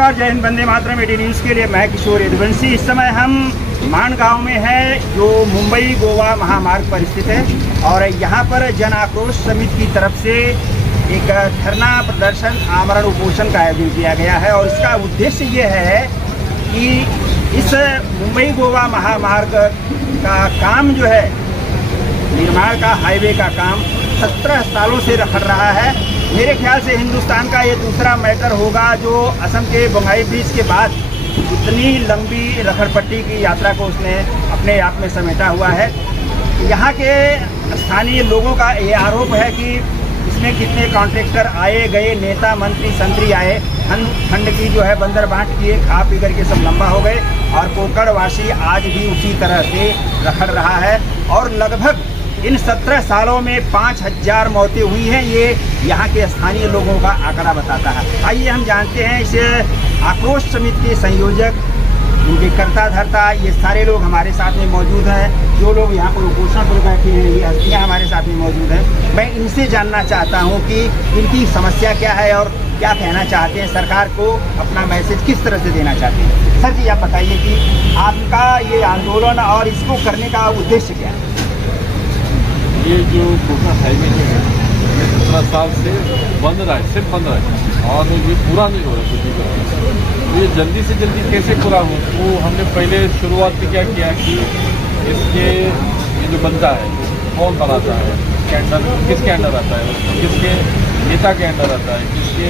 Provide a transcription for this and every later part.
नमस्कार, जय हिंद, वंदे मातरम। 18 न्यूज़ के लिए मैं किशोर यदुवंशी। इस समय हम मान गांव में है जो मुंबई गोवा महामार्ग पर स्थित है और यहाँ पर जन आक्रोश समिति की तरफ से एक धरना प्रदर्शन आमरण उपोषण का आयोजन किया गया है और इसका उद्देश्य ये है कि इस मुंबई गोवा महामार्ग का काम जो है, निर्माण का, हाईवे का काम 17 सालों से रखड़ रहा है। मेरे ख्याल से हिंदुस्तान का ये दूसरा मैटर होगा जो असम के बंगाई ब्रिज के बाद इतनी लंबी रखड़पट्टी की यात्रा को उसने अपने आप में समेटा हुआ है। यहाँ के स्थानीय लोगों का ये आरोप है कि इसमें कितने कॉन्ट्रैक्टर आए गए, नेता मंत्री संतरी आए, खंड की जो है बंदर बांट किए, खा पी करके सब लंबा हो गए और कोकड़वासी आज भी उसी तरह से रखड़ रहा है। और लगभग इन 17 सालों में 5000 मौतें हुई हैं, ये यहाँ के स्थानीय लोगों का आंकड़ा बताता है। आइए हम जानते हैं इस आक्रोश समिति के संयोजक, उनके कर्ता धर्ता, ये सारे लोग हमारे साथ में मौजूद हैं। जो लोग यहाँ पर उपोषण पर बैठे हैं, ये हस्तियाँ हमारे साथ में मौजूद हैं। मैं इनसे जानना चाहता हूँ कि इनकी समस्या क्या है और क्या कहना चाहते हैं, सरकार को अपना मैसेज किस तरह से देना चाहते हैं। सर जी, आप बताइए कि आपका ये आंदोलन और इसको करने का उद्देश्य क्या है? ये जो कोटा हाईवे है, ये 17 साल से बंद रहा है, सिर्फ बंद रहा है और ये पूरा नहीं हो रहा है कुछ भी। ये जल्दी से जल्दी कैसे पूरा हो, वो हमने पहले शुरुआत में क्या किया कि इसके ये जो बनता है, कौन बनाता है, किसके अंडर आता है, किसके नेता के अंडर आता है, किसके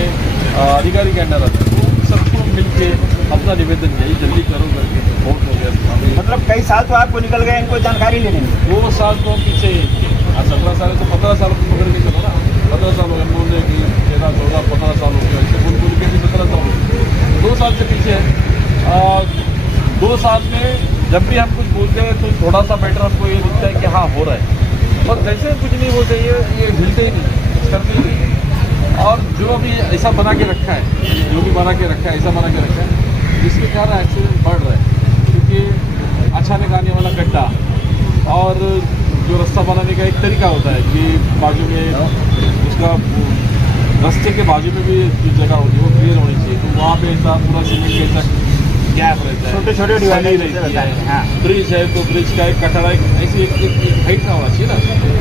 अधिकारी के अंडर आता है, तो सबको मिलके अपना निवेदन किया जल्दी करो करके। बहुत हो गया, मतलब कई साल तो आपको निकल गए इनको जानकारी लेने में। 2 साल तो पीछे, 17 साल तो 15 साल को पकड़ के चलो ना, 15 साल हो गए, बोलने की 13, 14, 15 साल हो गया, ऐसे बोल के भी 17 साल हो गए, 2 साल से पीछे है। 2 साल में जब भी हम कुछ बोलते हैं तो थोड़ा सा बेटर हमको ये दिखता है कि हाँ हो रहा है, और जैसे कुछ नहीं बोलते ये हिलते ही नहीं, करते ही नहीं। और जो अभी ऐसा बना के रखा है, जो भी बना के रखा है, ऐसा बना के रखा है, जिसके कारण एक्सीडेंट बढ़ रहा है, क्योंकि अचानक आने वाला गड्ढा और जो रास्ता बनाने का एक तरीका होता है कि बाजू में उसका रास्ते के बाजू में भी जो जगह होती है वो क्लियर होनी चाहिए, तो वहाँ पे ऐसा पूरा सीमेंट का ऐसा गैप रहता है, छोटे छोटे डिवाइडर रहती है। हाँ। ब्रिज है तो ब्रिज का एक कटरा ऐसी एक हाइट का होना चाहिए ना,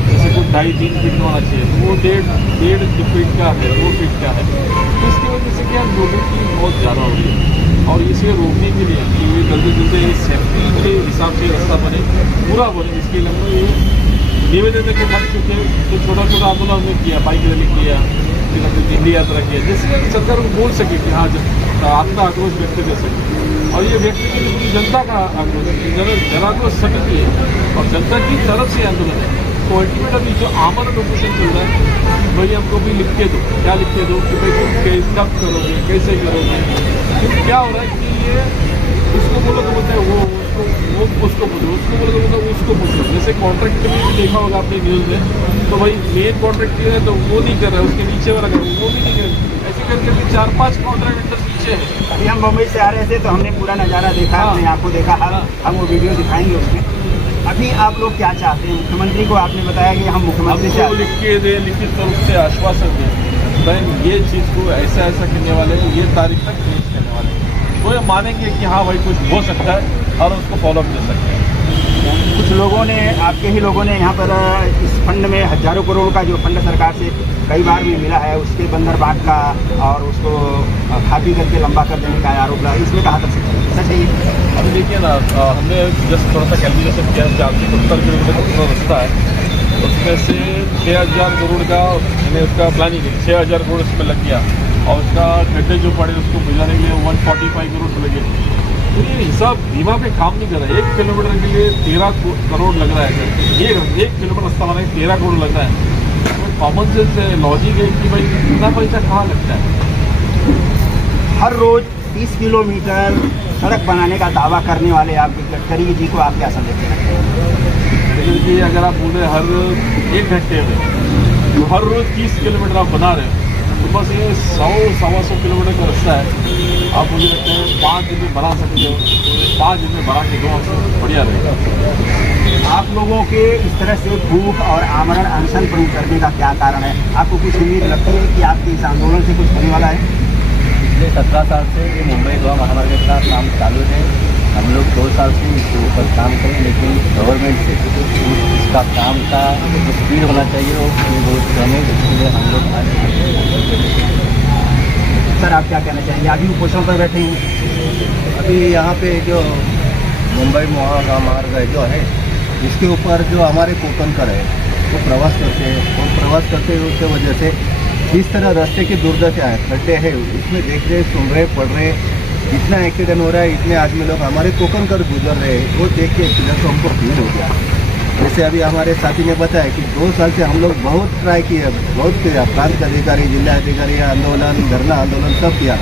जैसे कुछ 2.5-3 फीट का होना चाहिए, वो 1.5 फीट का है, 2 फीट का है। तो इसकी वजह से क्या लोगों की बहुत ज़्यादा हो रही है और इसे रोकने के लिए कि ये जल्दी जल्दी सेफ्टी के हिसाब से रास्ता बने, पूरा बने, इसके लिए हम ये निवेदन के थक चुके। तो छोटा छोटा आंदोलन हमने किया, बाइक रैली किया, फिर हमने दिल्ली यात्रा किया, जिससे सरकार को बोल सके कि हाँ अपना आक्रोश व्यक्त कर सके। और ये व्यक्त के लिए पूरी जनता का आक्रोश है, जनाक्रोश समिति है और जनता की तरफ से आंदोलन है। तो अल्टीमेट अभी जो आमरण उपोषण चल रहा है, भाई हमको भी लिख के दो, क्या लिख के दो कि भाई तुम कब करोगे, कैसे करोगे। क्योंकि क्या हो रहा है कि ये उसको बोलो तो बोलते हैं वो उसको बोलो, उसको बोलो तो बोलते हैं उसको बोलो। जैसे कॉन्ट्रैक्ट में भी देखा होगा आपने न्यूज़ में, तो भाई मेन कॉन्ट्रैक्ट है तो वो नहीं कर रहा है, उसके नीचे वाला कर वो भी नहीं कर रहा, ऐसे करके 4-5 कॉन्ट्रैक्टर पीछे है। अभी हम मुंबई से आ रहे थे तो हमने पूरा नज़ारा देखा, अपने आंखों देखा। हम वो वीडियो दिखाएंगे उसमें। अभी आप लोग क्या चाहते हैं? मुख्यमंत्री को आपने बताया कि हम मुख्यमंत्री से लिख के दे, लिखित रूप से आश्वासन दें, बहन ये चीज़ को ऐसा कर करने वाले, ये तारीख तक फिनिश करने वाले, वो ये मानेंगे कि हाँ भाई कुछ हो सकता है और उसको फॉलो कर सकते हैं। कुछ लोगों ने, आपके ही लोगों ने यहाँ पर इस फंड में हजारों करोड़ का जो फंड सरकार से कई बार भी मिला है, उसके बंदर बाट का और उसको खापी करके लंबा कर देने का आरोप लगा, इसमें कहाँ तक सच है? अभी देखिए ना, हमने जस्ट थोड़ा सा कैलकुलेशन किया, 470 किलोमीटर का पूरा रास्ता है, उसमें से 6000 करोड़ का मैंने उसका प्लानिंग की, 6000 करोड़ उसमें लग गया और उसका गड्ढे जो पड़े उसको बुझाने के लिए 145 करोड़ लगे। तो ये हिसाब दिमाग में काम नहीं कर रहा है। 1 किलोमीटर के लिए 13 करोड़ लग रहा है, 1 किलोमीटर रास्ता बनाने 13 करोड़ लग रहा है। कॉमन सेंस है, लॉजिक है कि भाई इतना पैसा कहाँ लगता है। हर रोज 30 किलोमीटर सड़क बनाने का दावा करने वाले आप गडकरी जी को आप क्या संदेश देना चाहिए? लेकिन कि अगर आप बोल रहे हर 1 घंटे में तो हर रोज 30 किलोमीटर आप बना रहे हो, तो बस ये 100-125 किलोमीटर का रास्ता है। आप मुझे लगता है 5 दिन में बना सकते हो, 5 दिन में बना के दो, बढ़िया रहेगा। आप लोगों के इस तरह से भूख और आमरण अनशन पर उतरने का क्या कारण है? आपको कुछ उम्मीद लगती है कि आपके इस आंदोलन से कुछ होने वाला है? पिछले 17 साल से ये मुंबई गोवा महामार्ग का काम चालू है। हम लोग 2 साल से इसके ऊपर काम करें, लेकिन गवर्नमेंट से इसका काम का जो स्पीड होना चाहिए वो बहुत कम है, जिसके लिए हम लोग आज। सर आप क्या कहना चाहेंगे? अभी उपोषण पर बैठे हैं। अभी यहाँ पे जो मुंबई गोवा मार्ग है जो है, इसके ऊपर जो हमारे कोकणकर है वो प्रवास करते हैं, और प्रवास करते हैं उसके वजह से जिस तरह रास्ते की दुर्दशा है, खड्डे हैं, उसमें देख रहे, सुन रहे, पढ़ रहे, इतना एक्सीडेंट हो रहा है, इतने आदमी लोग हमारे कोकणकर गुजर रहे हैं, वो देख के एक्सीडेंट को हमको फील हो गया। जैसे अभी हमारे साथी ने बताया कि 2 साल से हम लोग बहुत ट्राई किया, बहुत किया, प्रांत अधिकारी, जिला अधिकारी आंदोलन, धरना आंदोलन सब किया।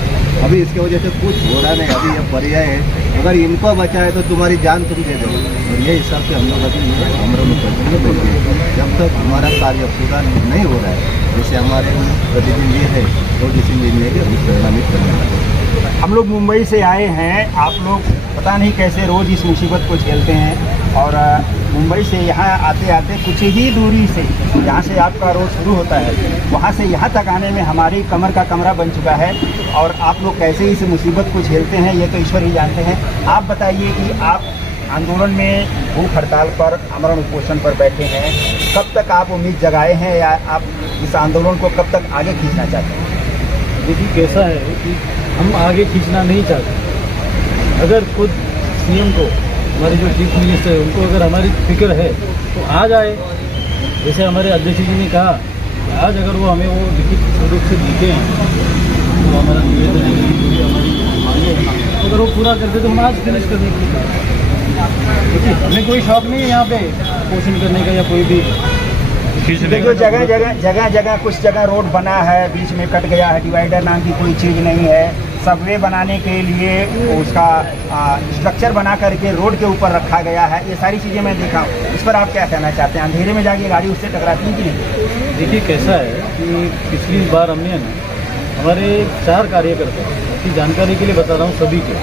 अभी इसकी वजह से कुछ हो रहा नहीं। अभी ये पर्याय है, अगर इनको बचाए तो तुम्हारी जान तुम दे दो, और ये हिसाब से हम लोग अभी आंदोलन करते हैं। जब तक हमारा कार्य पूरा नहीं हो रहा है, जैसे हमारे प्रतिनिधि है तो डिसीजन भी हम परिणामित करने लगे। हम लोग मुंबई से आए हैं, आप लोग पता नहीं कैसे रोज़ इस मुसीबत को झेलते हैं, और मुंबई से यहाँ आते आते कुछ ही दूरी से, जहाँ से आपका रोड शुरू होता है, वहाँ से यहाँ तक आने में हमारी कमर का कमरा बन चुका है। और आप लोग कैसे इस मुसीबत को झेलते हैं ये तो ईश्वर ही जानते हैं। आप बताइए कि आप आंदोलन में भूख हड़ताल पर, आमरण उपोषण पर बैठे हैं, कब तक आप उम्मीद जगाए हैं, या आप इस आंदोलन को कब तक आगे खींचना चाहते हैं? देखिए कैसा है कि हम आगे खींचना नहीं चाहते। अगर खुद सीएम को, हमारे जो चीफ मिनिस्टर है, उनको अगर हमारी फिक्र है तो आ जाए। जैसे हमारे अध्यक्ष जी ने कहा कि आज अगर वो हमें वो लिखित रूप से देते हैं तो हमारा निवेदन है, जो भी हमारी मांगे हैं, अगर वो पूरा करते तो हम आज फिनिश करने के लिए। देखिए हमें कोई शौक नहीं है यहाँ पे पोषण करने का या कोई भी। देखो जगह जगह कुछ जगह रोड बना है, बीच में कट गया है, डिवाइडर नाम की कोई चीज़ नहीं है। सबवे बनाने के लिए उसका स्ट्रक्चर बना करके रोड के ऊपर रखा गया है। ये सारी चीज़ें मैं देखा हूँ, इस पर आप क्या कहना चाहते हैं? अंधेरे में जाके गाड़ी उससे टकराती है कि नहीं? देखिए कैसा है कि पिछली बार हमने हमारे 4 कार्यकर्ता की जानकारी के लिए बता रहा हूँ, सभी के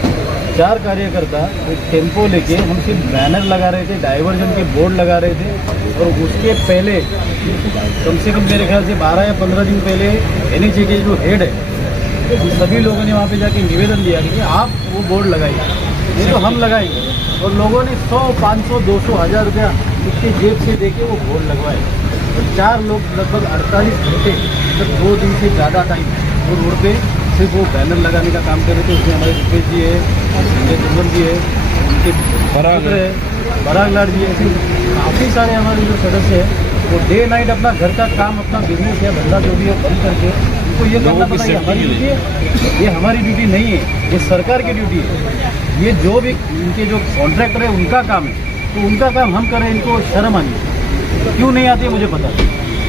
4 कार्यकर्ता एक टेम्पो लेके हम सिर्फ बैनर लगा रहे थे, डाइवर्जन के बोर्ड लगा रहे थे। और उसके पहले कम से कम मेरे ख्याल से 12 या 15 दिन पहले NHA के जो हेड है, सभी लोगों ने वहाँ पे जाके निवेदन दिया कि आप वो बोर्ड लगाइए, नहीं तो हम लगाएंगे। और लोगों ने 100, 500, 200, 1000 रुपया उसके जेब से देके वो बोर्ड लगवाए। तो 4 लोग लगभग 48 घंटे, मतलब 2 दिन से ज़्यादा टाइम वो रोड पे सिर्फ वो बैनर लगाने का काम कर रहे थे। उसमें हमारे रुपेश जी है, संजय कुंदन जी है, उनके पुत्र है, पराग लाड जी है, ऐसे काफ़ी सारे हमारे जो सदस्य हैं वो डे नाइट अपना घर का काम, अपना बिजनेस या धंधा जो भी है बंद करके उनको ये करना पड़ता है। हमारी ड्यूटी है, ये हमारी ड्यूटी नहीं है, ये सरकार की ड्यूटी है। ये जो भी इनके जो कॉन्ट्रैक्टर है उनका काम है, तो उनका काम हम करें, इनको शर्म आनी क्यों नहीं आती है मुझे पता है।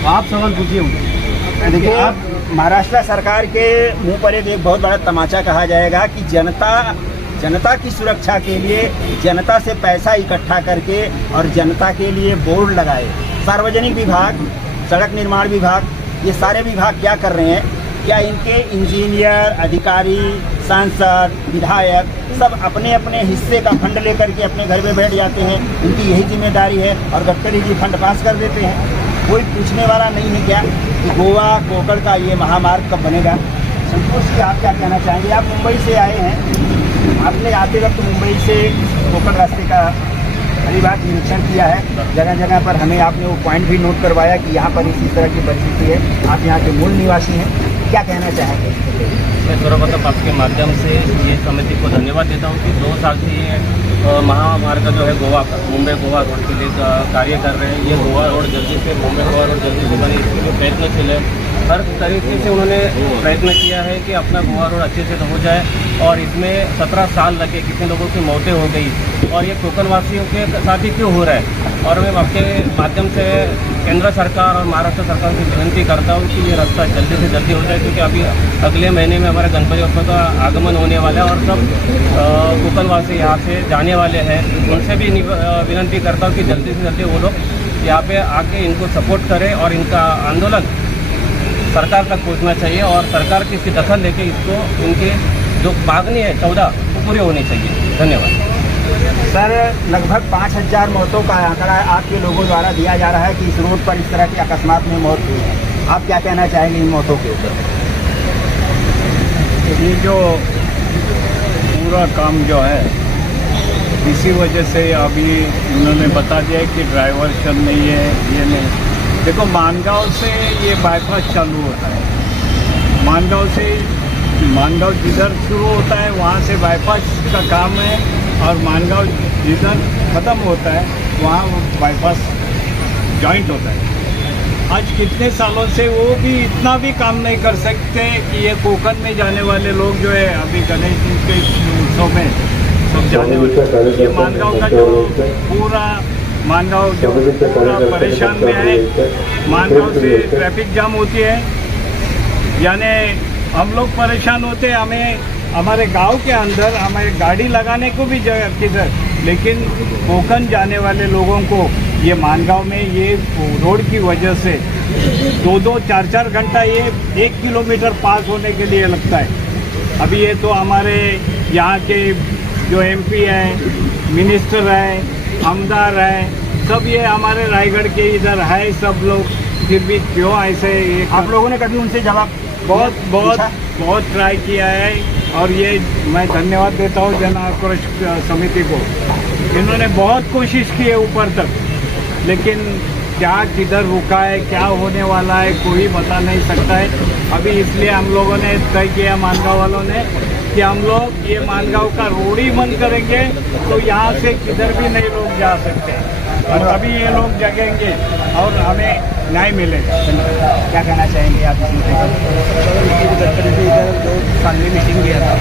आप सवाल पूछिए उनसे। देखिए आप महाराष्ट्र सरकार के मुंह पर एक बहुत बड़ा तमाचा कहा जाएगा कि जनता की सुरक्षा के लिए जनता से पैसा इकट्ठा करके और जनता के लिए बोर्ड लगाए। सार्वजनिक विभाग, सड़क निर्माण विभाग, ये सारे विभाग क्या कर रहे हैं? क्या इनके इंजीनियर, अधिकारी, सांसद, विधायक सब अपने अपने हिस्से का फंड लेकर के अपने घर में बैठ जाते हैं? इनकी यही जिम्मेदारी है, और गडकरी जी फंड पास कर देते हैं। कोई पूछने वाला नहीं है क्या कि गोवा कोकण का ये महामार्ग कब बनेगा? संतोष जी आप क्या कहना चाहेंगे? आप मुंबई से आए हैं, आपने आते वक्त मुंबई से कोकण रास्ते का पहली बार निरीक्षण किया है। जगह जगह पर हमें आपने वो पॉइंट भी नोट करवाया कि यहाँ पर इसी तरह की परिस्थिति है। आप यहाँ के मूल निवासी हैं, क्या कहना चाहेंगे? मैं सर्वप्रथम आपके माध्यम से ये समिति को धन्यवाद देता हूँ कि 2 साल से ये महामार्ग जो है गोवा का, मुंबई गोवा रोड के लिए कार्य कर रहे हैं। ये गोवा रोड जल्दी से, मुंबई गोवा रोड जल्दी से बने, इसके लिए प्रयत्नशील है। हर तरीके से उन्होंने प्रयत्न किया है कि अपना गोवा रोड अच्छे से हो जाए, और इसमें 17 साल लगे, कितने लोगों की मौतें हो गई, और ये कोकण वासियों के साथ ही क्यों हो रहा है। और मैं आपके माध्यम से केंद्र सरकार और महाराष्ट्र सरकार से विनती करता हूँ कि ये रास्ता जल्दी से जल्दी हो जाए, क्योंकि अभी अगले महीने में हमारे गणपति बप्पा का आगमन होने वाला है, और सब कोकणवासी यहाँ से जाने वाले हैं। उनसे भी विनती करता हूँ कि जल्दी से जल्दी वो लोग यहाँ पे आके इनको सपोर्ट करें, और इनका आंदोलन सरकार तक पहुँचना चाहिए, और सरकार की इसकी दखल लेके इसको, इनके जो मांगनी है 14 वो पूरी होनी चाहिए। धन्यवाद सर। लगभग 5000 मौतों का आंकड़ा आपके लोगों द्वारा दिया जा रहा है कि इस रोड पर इस तरह की अकस्मात में मौत हुई है। आप क्या कहना चाहेंगे इन मौतों के ऊपर? ये जो पूरा काम जो है इसी वजह से अभी उन्होंने बता दिया कि ड्राइवर्शन नहीं है, ये नहीं। देखो मानगांव से ये बाईपास चालू होता है, मानगांव जिधर शुरू होता है वहाँ से बाईपास का काम है, और मानगांव जिधर ख़त्म होता है वहाँ बाईपास जॉइंट होता है। आज कितने सालों से वो भी इतना भी काम नहीं कर सकते कि ये कोकण में जाने वाले लोग जो है अभी गणेश जी के उत्सव में सब जाने वाले, ये मानगांव का जो पूरा मानगांव जो पूरा परेशान में है। मानगांव से ट्रैफिक जाम होती है, यानी हम लोग परेशान होते हैं, हमें हमारे गांव के अंदर हमें गाड़ी लगाने को भी जगह किधर, लेकिन कोकण जाने वाले लोगों को ये मानगांव में ये रोड की वजह से 2-2, 4-4 घंटा ये 1 किलोमीटर पास होने के लिए लगता है। अभी ये तो हमारे यहाँ के जो MP हैं, मिनिस्टर हैं, आमदार हैं, सब ये हमारे रायगढ़ के इधर है सब लोग, फिर भी क्यों ऐसे आप लोगों ने कभी उनसे जवाब बहुत ट्राई किया है, और ये मैं धन्यवाद देता हूँ जन आक्रोश समिति को। इन्होंने बहुत कोशिश की है ऊपर तक, लेकिन क्या किधर रुका है, क्या होने वाला है, कोई बता नहीं सकता है अभी। इसलिए हम लोगों ने तय किया मानगांव वालों ने कि हम लोग ये मानगांव का रोड ही बंद करेंगे, तो यहाँ से किधर भी नहीं लोग जा सकते, और तभी ये लोग जगेंगे और हमें न्याय मिलेगा। क्या कहना चाहेंगे आप इस मुद्दे पर? गडकरी से इधर 2 साल में मीटिंग किया था,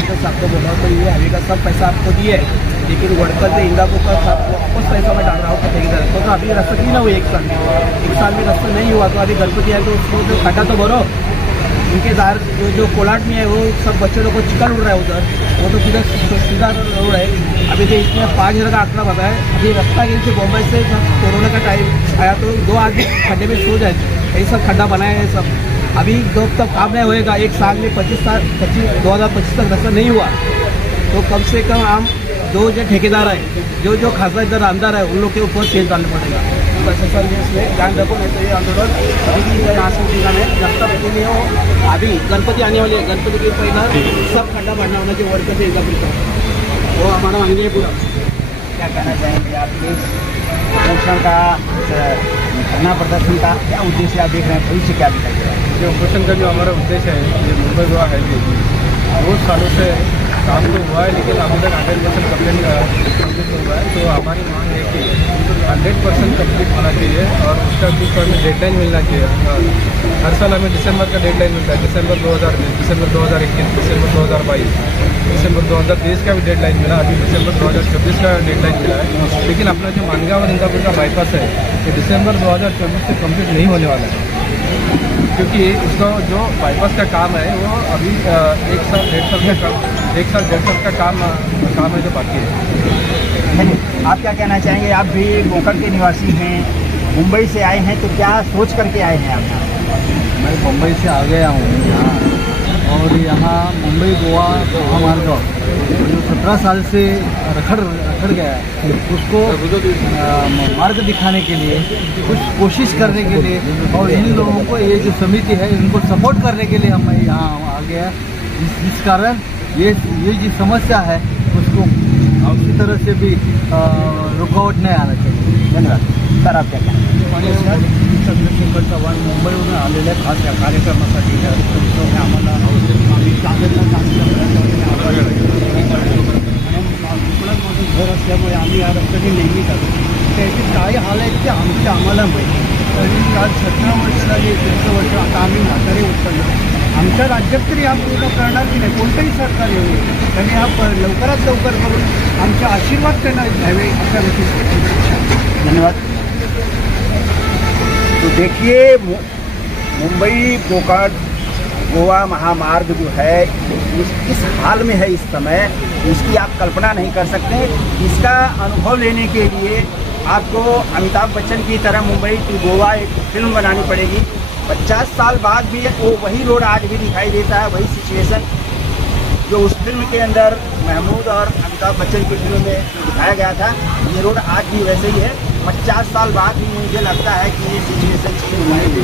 तो सबको बोला तो ये अभी का सब पैसा आपको दिए, लेकिन वड़कर से इंदापुर का वापस पैसा मैं डाल रहा हूँ ठेकेदार को, तो अभी रास्ता क्यों ना हुआ 1 साल में रास्ता नहीं हुआ, तो अभी गणपति है तो उसको जो खड्डा तो भरो। उनके दार जो कोलाट में है वो सब बच्चों लोग को चिकन उड़ रहा है उधर, वो तो सीधा रोड है। अभी तो इसमें 5,000 का आंकड़ा बता है। अभी रास्ता गई थी बॉम्बे से, कोरोना का टाइम आया तो 2 आदमी खड्डे में सो जाए, यही सब खड्डा बनाए हैं सब। अभी दो तक काम नहीं होएगा, 1 साल में 2025 तक रास्ता नहीं हुआ, तो कम से कम हम 2 जो ठेकेदार है, जो खासा इधर आमदार है, उन लोग के ऊपर केस डालना पड़ेगा। प्रशासन ने इसमें ध्यान रखो, नहीं तो ये आंदोलन अभी भी इधर यहाँ से दिखा है रास्ता बदल नहीं हो। अभी गणपति आने वाले, गणपति के पहला सब खड्डा बढ़ना होना चाहिए वर्कर से इंदापुर का, वो हमारा मांगनी है पूरा। क्या कहना चाहेंगे आप इस प्रदर्शन का, धरना प्रदर्शन का क्या उद्देश्य आप देख रहे हैं, भविष्य क्या दिखाई दे रहा है? जो ऑपरेशन का जो हमारा उद्देश्य है, ये मुंबई गोवा हाईवे बहुत सालों से काम तो हुआ है, लेकिन अभी तक 100% कंप्लीट हुआ है। तो हमारी मांग है कि 100% कंप्लीट होना चाहिए, और उसका कुछ हमें डेडलाइन मिलना चाहिए। हर साल हमें दिसंबर का डेडलाइन मिलता है, दिसंबर 2020, दिसंबर 2021, दिसंबर 2022, दिसंबर 2023 का भी डेडलाइन मिला, अभी दिसंबर 2024 का डेडलाइन मिला है। लेकिन अपना जो मानगांव और इंदापुर का बाईपास है, ये दिसंबर 2024 से कंप्लीट नहीं होने वाला है, क्योंकि इसका जो बाईपास का काम है वो अभी 1 साल 1.5 साल का काम है जो बाकी है। आप क्या कहना चाहेंगे? आप भी कोकण के निवासी हैं, मुंबई से आए हैं, तो क्या सोच करके आए हैं आप? मैं मुंबई से आ गया हूँ यहाँ, और यहाँ मुंबई गोवा महामार्ग जो 17 साल से रखड़ गया है, उसको मार्ग दिखाने के लिए, कुछ कोशिश करने के लिए, और इन लोगों को ये जो समिति है इनको सपोर्ट करने के लिए हम यहाँ आ गया। जिस कारण ये जो समस्या है उसको किसी तरह से भी रुकावट नाही आला चाहिए। धन्यवाद सर, आप क्या कहना? चंद्रशेखर चव्हाण मुंबईवरून आलेल्या खास या कार्यक्रमासाठी या उत्सवाने आम्हाला आम्ही चांगलं कोकणात माझं घर असल्यामुळे आम्ही या रस्त्याने नेहमी जातो। त्याची काय हाल आहेत ते आम्हाला माहिती, तरी आज 17 वर्ष झाली, 20 वर्ष आता आम्ही म्हातारे उचललो। आमच्या राज्यात तरी हा पूर्ण करणार की नाही, कोणतंही सरकार येऊ, त्यांनी हा लवकरात लवकर करून आमचे आशीर्वाद त्यांना घ्यावे अशा विशिष्ट। धन्यवाद। तो देखिए मुंबई कोकण गोवा महामार्ग जो है इस हाल में है इस समय, इसकी आप कल्पना नहीं कर सकते। इसका अनुभव लेने के लिए आपको अमिताभ बच्चन की तरह मुंबई टू गोवा एक फिल्म बनानी पड़ेगी। 50 साल बाद भी वो वही रोड आज भी दिखाई देता है, वही सिचुएशन जो उस फिल्म के अंदर महमूद और अमिताभ बच्चन की फिल्म में दिखाया गया था, ये रोड आज भी वैसे ही है। 50 साल बाद भी मुझे लगता है कि ये सिचुएशन चेंज होगी।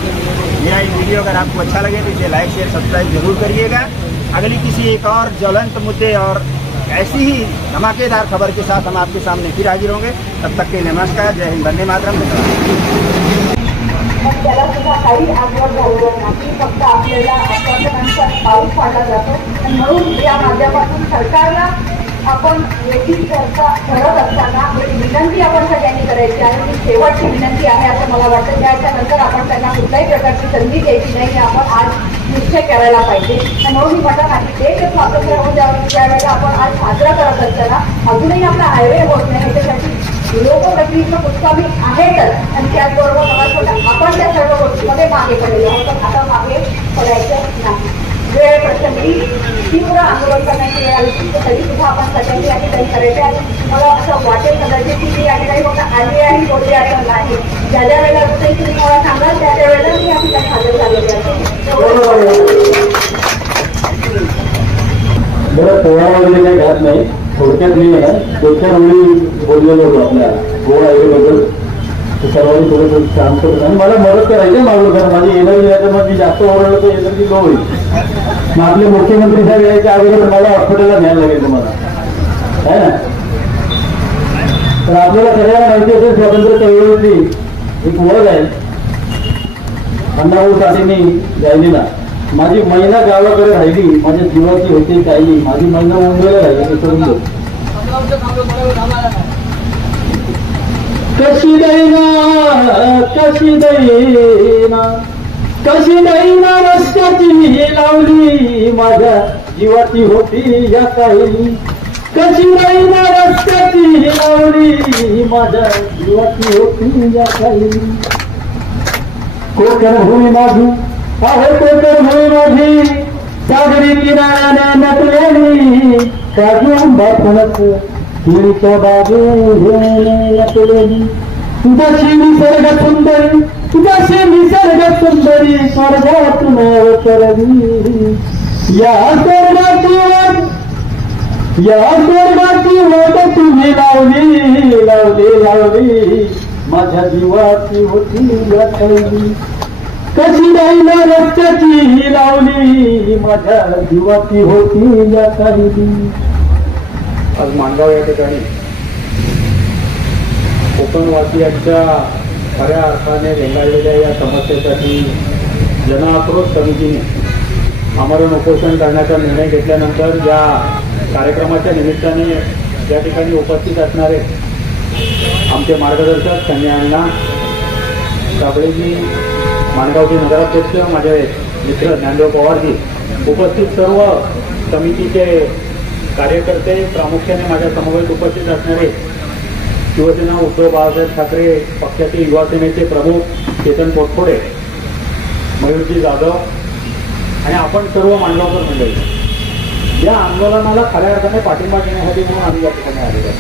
मेरा ये वीडियो अगर आपको अच्छा लगे तो इसे लाइक शेयर सब्सक्राइब जरूर करिएगा। अगली किसी एक और ज्वलंत मुद्दे और ऐसी ही धमाकेदार खबर के साथ हम आपके सामने फिर हाजिर होंगे। तब तक के नमस्कार, जय हिंद, वंदे मातरम। त्याला सुद्धा काही आग्रह झालेला नाही, फक्त आपल्याला आश्वासनांचा पाऊस पाडला जातो. म्हणून या माध्यमातून सरकारला आपण याची चर्चा करत असताना एक विनंती आपण सगळ्यांनी करायची आहे. ही शेवटची विनंती आहे असं मला वाटतं. त्याच्यानंतर आपण त्यांना कुठल्याही प्रकारची संधी द्यायची नाही. आपण आज निश्चय करायला पाहिजे. म्हणून मी म्हणत नाही ते स्वातंत्र्य होऊन ज्यावेळेला आपण आज साजरा करत असताना अजूनही आपला हायवे होत नाही, ह्याच्यासाठी लोकप्रतिनिधीचं पुस्तकामी आहेतच. आणि त्याचबरोबर मला वाटतं आपण त्या सर्व गोष्टींमध्ये मागे पडलेलो आहोत, पण आता मागे पडायचं नाही. वेळ प्रसंगी तीव्र आंदोलन करण्याची वेळ आली तरी सुद्धा आपण सगळ्यांनी या ठिकाणी करायचे. आणि मला असं वाटेल कदाचित की मी या ठिकाणी फक्त आली आणि बोलले असं नाही. ज्या ज्या वेळेला कुठेही तुम्ही मला सांगाल त्या त्या वेळेला मी या ठिकाणी हजर झालेली आहे. बरं, पोळा वगैरे काही घात नाही. थोडक्यात मी दोन चार वेळी बोललेलो होतो आपल्या गोवा हायवेबद्दल. सर्वांनी थोडंसं शांत होतं आणि मला मदत करायचं मागून कारण माझी एनर्जी याच्यामध्ये मी जास्त ओरडलो तर एनर्जी लो होईल. मग आपले मुख्यमंत्री साहेब यायच्या अगोदर मला हॉस्पिटलला न्यायला लागेल तुम्हाला, आहे ना. तर आपल्याला सगळ्यांना माहिती असेल स्वातंत्र्य चळवळीची एक ओळख आहे अण्णाभाऊ साठेंनी गायलेला. माझी महिना गावाकडे राहिली, माझ्या जीवाची होती कायली, माझी महिना मुंबईला राहिली. ते करून दो कशी दैना कशी दैना कशी दैना रस्त्याची लावली, माझ्या जीवाची होती या कायली. कशी दैना रस्त्याची लावली, माझ्या जीवाची होती या कायली. कोकण भूमी माझी आहे, कोकण भूमी माझी सागरी किनाऱ्याने नटलेली, काजू बापणच हिरीच्या बाजूने नटलेली. तुझ्याशी निसर्ग सुंदरी, तुझ्याशी निसर्ग सुंदरी, स्वर्गातून अवतरली. या स्वर्गाची वाट तुम्ही लावली लावली लावली, माझ्या जीवाची होती या कायली. कशी दैना रस्त्याची लावली, माझ्या जीवाची होती या कायली. आज माणगाव या ठिकाणी कोकणवासियांच्या खऱ्या अर्थाने रेंगाळलेल्या या समस्येसाठी जनआक्रोश समितीने आमरण उपोषण करण्याचा निर्णय घेतल्यानंतर या कार्यक्रमाच्या निमित्ताने या ठिकाणी उपस्थित असणारे आमचे मार्गदर्शक कन्या काबळेजी, माणगावचे नगराध्यक्ष, माझे मित्र ज्ञानदेव पवारजी, उपस्थित सर्व समितीचे कार्यकर्ते, प्रामुख्याने माझ्या समवेत उपस्थित असणारे शिवसेना उद्धव बाळासाहेब ठाकरे पक्षाचे युवा सेनेचे प्रमुख चेतन पोटफोडे, मयूरजी जाधव आणि आपण सर्व मांडगावकर मंडळी या आंदोलनाला खऱ्या अर्थाने पाठिंबा देण्यासाठी म्हणून आम्ही या ठिकाणी आलेलो आहे.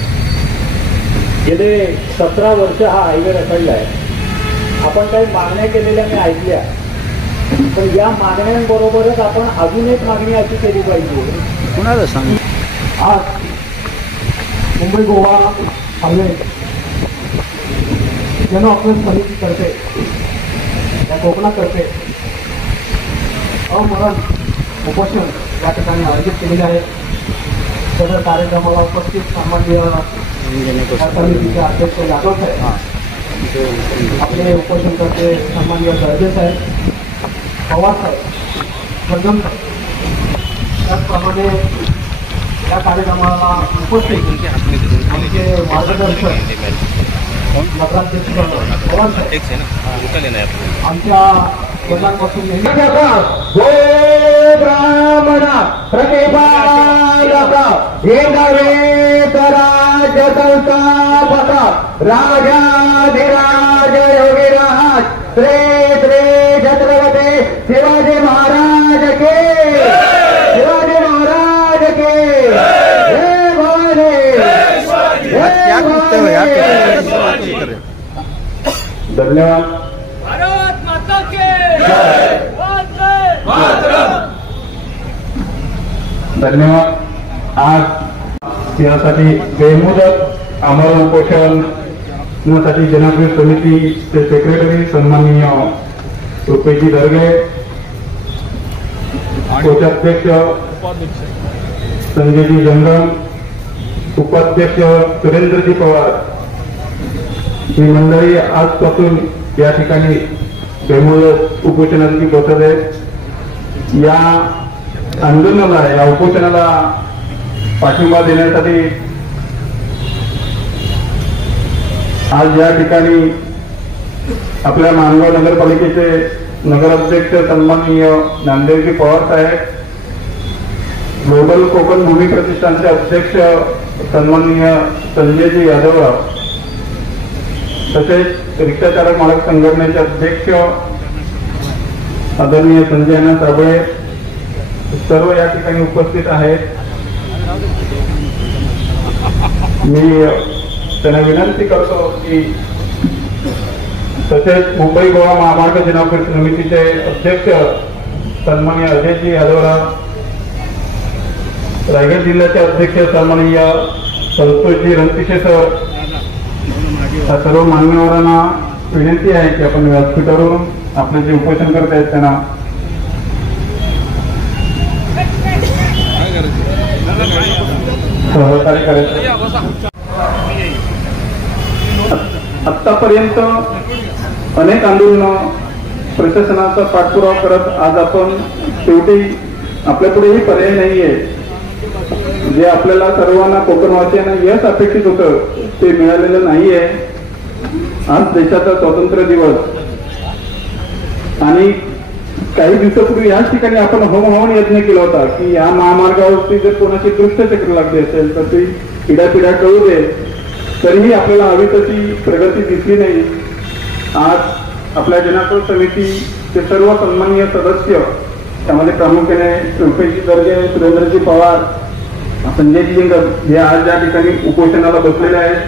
गेले 17 वर्ष हा हायवे रखडला आहे. आपण काही मागण्या केलेल्या मी ऐकल्या, पण या मागण्यांबरोबरच आपण अजून एक मागणी अशी केली पाहिजे. कुणाला सांग आज मुंबई गोवा हायवे जनआक्रोश समितीतर्फे या कोकणातर्फे अमरण उपोषण या ठिकाणी आयोजित केलेले आहे. सदर कार्यक्रमाला उपस्थित सामान्य समितीचे अध्यक्ष यादव साहेब, आपले उपोषणकर्ते सामान्य दर्जे साहेब, पवार साहेब, कदम साहेब, त्याचप्रमाणे या कार्यक्रमाला उपस्थित आमचे मार्गदर्शक नगराध्यक्ष पवार साहेब, आमच्या वडिलांपासून ब्राह्मणा प्रतिपालक हे नवे राज संस्थापक राजाधिराज योगीराज श्री श्री छत्रपती शिवाजी महाराज के, शिवाजी महाराज के जय भवानी, क्या करते हो यार? धन्यवाद. भारत माता के जय, धन्यवाद. आज यासाठी बेमुदत आमरण उपोषणासाठी जनाक्रोश समितीचे सेक्रेटरी सन्माननीय रुपेशजी दर्गे, कोषाध्यक्ष उपाध्यक्ष संजयजी जंगम, उपाध्यक्ष सुरेंद्रजी पवार, ही मंडळी आजपासून या ठिकाणी बेमूल उपोषणाची बसत आहे। या आंदोलनाला, या उपोषणाला पाठिंबा देण्यासाठी आज या ठिकाणी आपल्या माणगाव नगरपालिकेचे नगराध्यक्ष सन्माननीय नामदेवजी पवार साहेब, ग्लोबल कोकण भूमी प्रतिष्ठानचे अध्यक्ष सन्माननीय संजयजी यादवराव, तसेच रिक्षाचालक मालक संघटनेचे अध्यक्ष आदरणीय संजय साबळे, सर्व या ठिकाणी उपस्थित आहेत। मी त्यांना विनंती करतो की तसेच मुंबई गोवा महामार्ग जनावकर समितीचे अध्यक्ष सन्माननीय अजयजी यादवराव, रायगड जिल्ह्याचे अध्यक्ष सन्माननीय संतोषजी रणपिसे सर, या सर्व मान्यवरांना विनंती आहे की आपण व्यासपीठावरून आपले जे उपोषण करत आहेत त्यांना सहकार्य करायचं। आतापर्यंत अनेक आंदोलन प्रशासनाचा पाठपुरावा करत आज आपण शेवटी आपल्या पुढेही पर्याय नाहीये, जे आपल्याला सर्वांना कोकणवासियांना यश अपेक्षित होतं ते मिळालेलं नाहीये। आज देशाचा स्वातंत्र्य दिवस आणि काही दिवसापूर्वी याच ठिकाणी आपण होम यज्ञ केला होता की या महामार्गावरती जर कोणाची दृष्टचक्र लागली असेल तर ती पिढ्या कळू दे, तरीही आपल्याला हवी तशी प्रगती दिसली नाही। आज आपल्या जनाक्रोश समितीचे सर्व सन्माननीय सदस्य, त्यामध्ये प्रामुख्याने रुपेशजी दर्गे, सुरेंद्रजी पवार, संजयजी जंगम हे आज या ठिकाणी उपोषणाला बसलेले आहेत।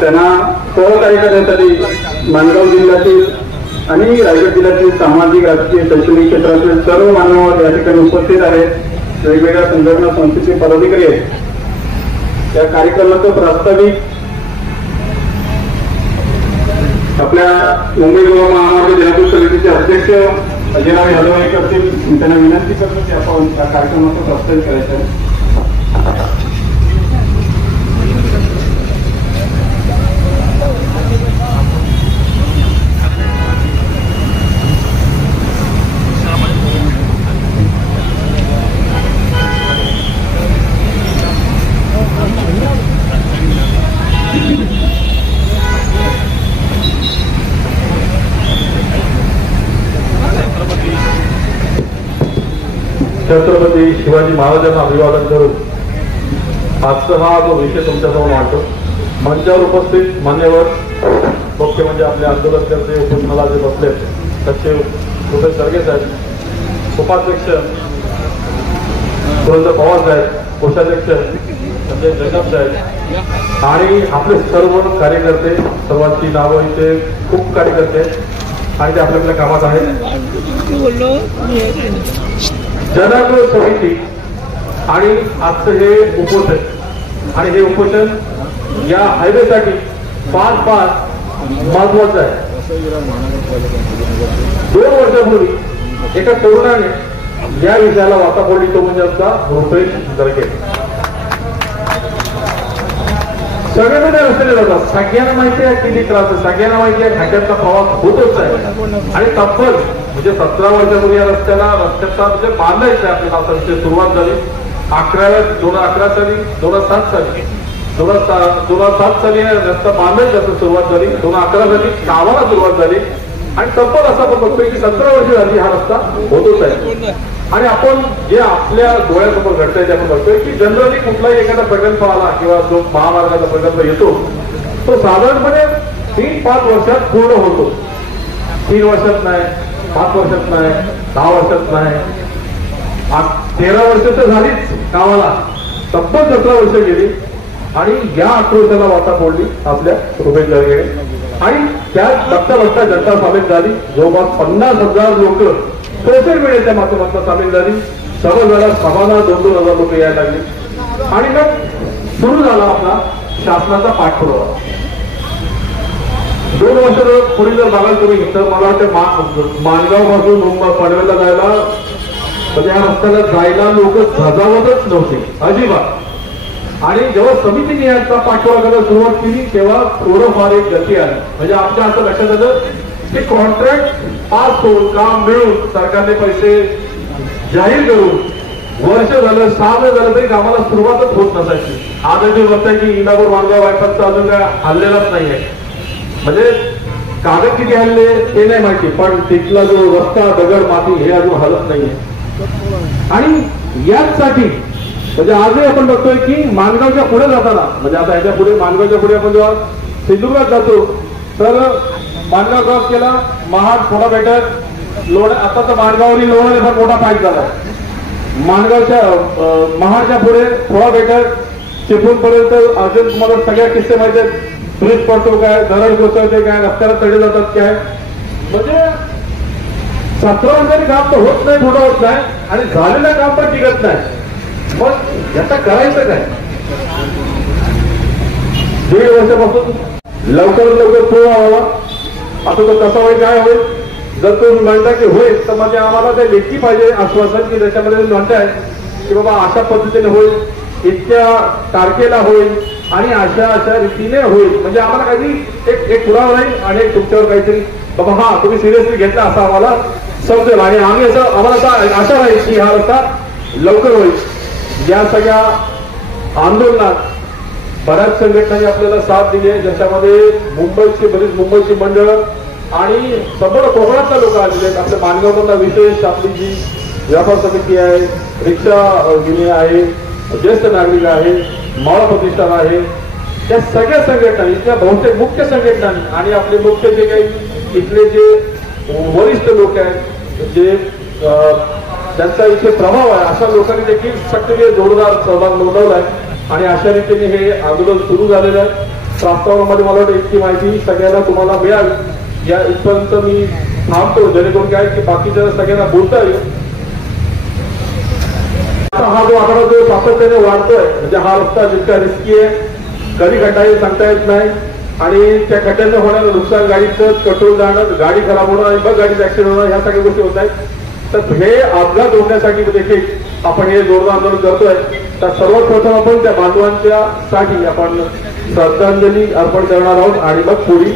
त्यांना सहकार्य करण्यासाठी माणगाव जिल्ह्यातील आणि रायगड जिल्ह्यातील सामाजिक, राजकीय, शैक्षणिक क्षेत्रातील सर्व मान्यवर या ठिकाणी उपस्थित आहेत। वेगवेगळ्या संघटना संस्थेचे पदाधिकारी आहेत। या कार्यक्रमाचं प्रास्ताविक आपल्या मुंबई गोवा महामार्ग जनाक्रोश समितीचे अध्यक्ष अजयराव यादव हे करतील। मी त्यांना विनंती करतो की आपण या कार्यक्रमाचं प्रास्ताविक करायचं आहे। छत्रपती शिवाजी महाराजांना अभिवादन करून आजचा हा जो विषय तुमच्यासमोर मांडतो। मंचावर उपस्थित मान्यवर मुख्य म्हणजे आपले आंदोलनकर्ते उपोषणाला जे बसले त्याचे रुपेश दर्गे साहेब, उपाध्यक्ष सुरेंद्र पवार साहेब, कोषाध्यक्ष संजय जंगम साहेब आणि आपले सर्व कार्यकर्ते, सर्वांची नावं इथे खूप कार्यकर्ते आणि ते आपल्या आपल्या कामात आहेत। जनाक्रोश समिती आणि आजचं हे उपोषण आणि हे उपोषण या हायवेसाठी फार महत्वाचं आहे। 2 वर्षापूर्वी एका तरुणाने या विषयाला वाचा फोडली, तो म्हणजे आमचा रुपेश दर्गे। सगळ्यांना रस्त्याने जातात, सगळ्यांना माहिती आहे किती त्रास आहे, सगळ्यांना माहिती आहे ठाक्याचा प्रवास होतच आहे आणि तब्बल म्हणजे 17 वर्षापूर्वी या रस्त्याचा म्हणजे बांधायचं आहे आपल्याला। असा विषय सुरुवात झाली 2011 साली, 2007 साली, 2007 साली रस्ता बांधायची असं सुरुवात झाली, 2011 साली कामाला सुरुवात झाली आणि तब्बल असं आपण बघतोय की 17 वर्ष झाली हा रस्ता होतच आहे। आणि आपण जे आपल्या डोळ्यासमोर घडतंय ते आपण बघतोय की जनरली कुठलाही एखादा प्रकल्प आला किंवा जो महामार्गाचा प्रकल्प येतो तो साधारणपणे 3-5 वर्षात पूर्ण होतो। 3 वर्षात नाही, 5 वर्षात नाही, 10 वर्षात नाही, आज 13 वर्ष तर झालीच कामाला, तब्बल 17 वर्ष गेली आणि या आक्रोशाला वाचा फोडली आपल्या रुपेश दर्गेने आणि त्यात बघता जनता सामील झाली। जवळपास 50,000 लोक सोशल मीडियाच्या माध्यमातून सामील झाली। समाजाला 2,000 लोक यायला लागले आणि मग सुरू झाला आपला शासनाचा पाठपुरावा। 2 वर्ष पुढे जर बघाल तुम्ही तर मला वाटतं माणगाव पासून पनवेलला जायला म्हणजे या रस्त्याला जायला लोक झजावतच नव्हते अजिबात. आणि जेव्हा समितीने यांचा पाठपुरावा करायला सुरुवात केली तेव्हा थोडंफार एक गती आली. म्हणजे आमच्या असं लक्षात आलं की कॉन्ट्रॅक्ट पास होऊन काम मिळून सरकारने पैसे जाहीर करून वर्ष झालं 6 महिने झालं तरी कामाला सुरुवातच होत नसायची. आज जे बघताय की इंदापूर माणगाव बायपासचा अजून काय हल्लेलाच नाहीये. म्हणजे कागद किती हल्ले ते नाही माहिती पण तिथला जो रस्ता दगड माती हे अजून हलत नाहीये. आणि याचसाठी म्हणजे आजही आपण बघतोय की माणगावच्या पुढे जाताना म्हणजे आता याच्या पुढे माणगावच्या पुढे आपण जेव्हा सिंधुदुर्गात जातो तर माणगाव क्रॉस केला महाड थोडा बेटर लोण आता तर माणगावरी लोणारे फार मोठा फाईट झाला. माणगावच्या महाडच्या पुढे थोडा बेटर चिपळूण पर्यंत अजून तुम्हाला सगळ्या किस्से माहिती आहेत. ब्रिज पडतो काय धरण कोसळते काय रस्त्याला तडे जातात काय म्हणजे 17 वर्षांनी काम तर होत नाही थोडं होत नाही आणि झालेलं काम पण टिकत नाही. मग याचा करायचं काय 1.5 वर्षापासून लवकरात लवकर पूर्ण व्हावा. आता तो कसा होईल काय होईल जर तुम्ही म्हणता की होईल तर म्हणजे आम्हाला ते लेखी पाहिजे आश्वासन की त्याच्यामध्ये म्हणताय की बाबा अशा पद्धतीने होईल इतक्या तारखेला होईल आणि अशा रीतीने होईल. म्हणजे आम्हाला काहीतरी एक पुरावा नाही आणि तुमच्यावर काहीतरी बाबा हा तुम्ही सिरियसली घेतला असं आम्हाला समजेल आणि आम्ही असं आम्हाला आशा राहील की हा रस्ता लवकर होईल. या सगळ्या आंदोलनात बऱ्याच संघटनांनी आपल्याला साथ दिली आहे ज्याच्यामध्ये बरीच मुंबईची मंडळ आणि संपूर्ण कोकणातल्या लोक आलेले आहेत. आपल्या माणगावमधला विशेष आपली जी व्यापार समिती आहे रिक्षा युनियन आहे ज्येष्ठ नागरिक आहे मावळा प्रतिष्ठान आहे त्या सगळ्या संघटना इथल्या बहुतेक मुख्य संघटनांनी आणि आपले मुख्य जे काही इथले जे वरिष्ठ लोक आहेत जे त्यांचा इथे प्रभाव आहे अशा लोकांनी देखील सक्रिय जोरदार सहभाग नोंदवला आहे आणि अशा रीतीने हे आंदोलन सुरू झालेलं आहे. प्रस्तावामध्ये मला वाटतं इतकी माहिती सगळ्यांना तुम्हाला मिळावी या इथपर्यंत मी थांबतो जेणेकरून काय की बाकीच्या सगळ्यांना बोलता येईल. हा जो आकडा जो सातत्याने वाढतोय म्हणजे हा रस्ता जितका रिस्की आहे कधी खड्डा येईल सांगता येत नाही आणि त्या खड्ड्याचं होणारं नुकसान गाडीचं कटून जाणं गाडी खराब होणं आणि मग गाडीचं ऍक्सिडेंट होणं ह्या सगळ्या गोष्टी होत आहेत. तर हे अपघात रोखण्यासाठी देखील आपण हे जोरदार आंदोलन करतोय. तर सर्वात प्रथम आपण त्या बांधवांच्या साठी आपण श्रद्धांजली अर्पण करणार आहोत आणि मग पुढील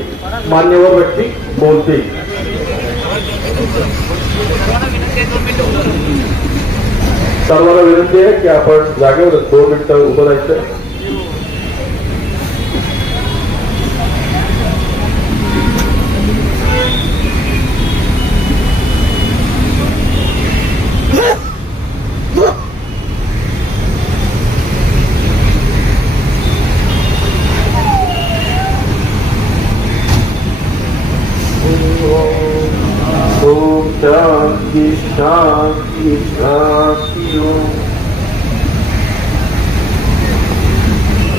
मान्यवर व्यक्ती बोलतील. सर्वांना विनंती आहे की आपण जागेवर 2 मिनिटं उभं राहायचं. शांती शांती शांती.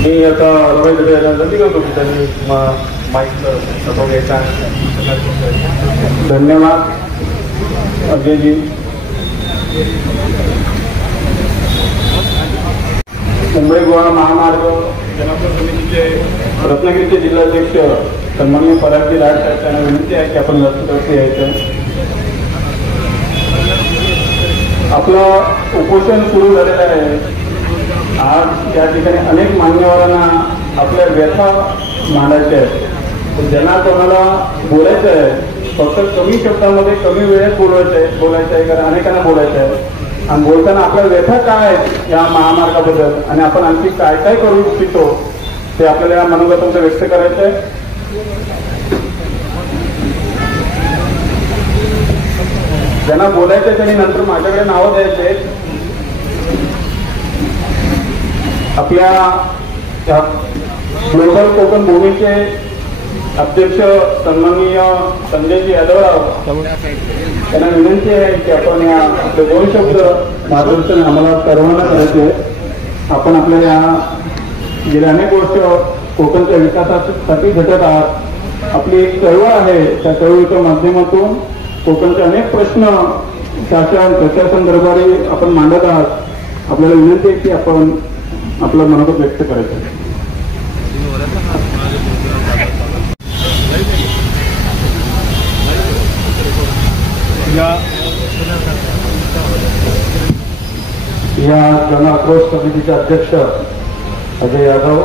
मी आता रमेश यायला विनंती करतो की त्यांनी माईकचं सभा घ्यायचा. धन्यवाद अजयजी. मुंबई गोवा महामार्ग जनापूर समितीचे रत्नागिरीचे जिल्हाध्यक्ष सन्माननीय परागजी राज साहेब यांना विनंती आहे की आपण रस्त्यावरती यायचं. आपलं उपोषण सुरू झालेलं आहे. आज या ठिकाणी अनेक मान्यवरांना आपल्या व्यथा मांडायच्या आहेत. ज्यांना कोणाला बोलायचं आहे फक्त कमी शब्दामध्ये कमी वेळेत बोलायचं आहे कारण अनेकांना बोलायचं आहे आणि बोलताना आपल्या व्यथा काय आहेत या महामार्गाबद्दल आणि आपण आणखी काय काय करू इच्छितो ते आपल्याला या मनोगतांचं व्यक्त करायचं आहे. ज्यांना बोलायचं त्यांनी नंतर माझ्याकडे नावं द्यायचे. आपल्या ग्लोबल कोकण भूमीचे अध्यक्ष सन्माननीय संजयजी यादवराव त्यांना विनंती आहे की आपण या आपले 2 शब्द मार्गदर्शन आम्हाला सर्वांना करायचे. आपण आपल्या या गेल्या अनेक वर्ष कोकणच्या विकासासाठी झटत आहात. आपली एक चळवळ आहे त्या चळवळीच्या माध्यमातून कोकणचे अनेक प्रश्न प्रशासन दरबारी आपण मांडत आहात. आपल्याला विनंती आहे की आपण आपलं मनोगत व्यक्त करायचं. या जन आक्रोश समितीचे अध्यक्ष अजय यादव,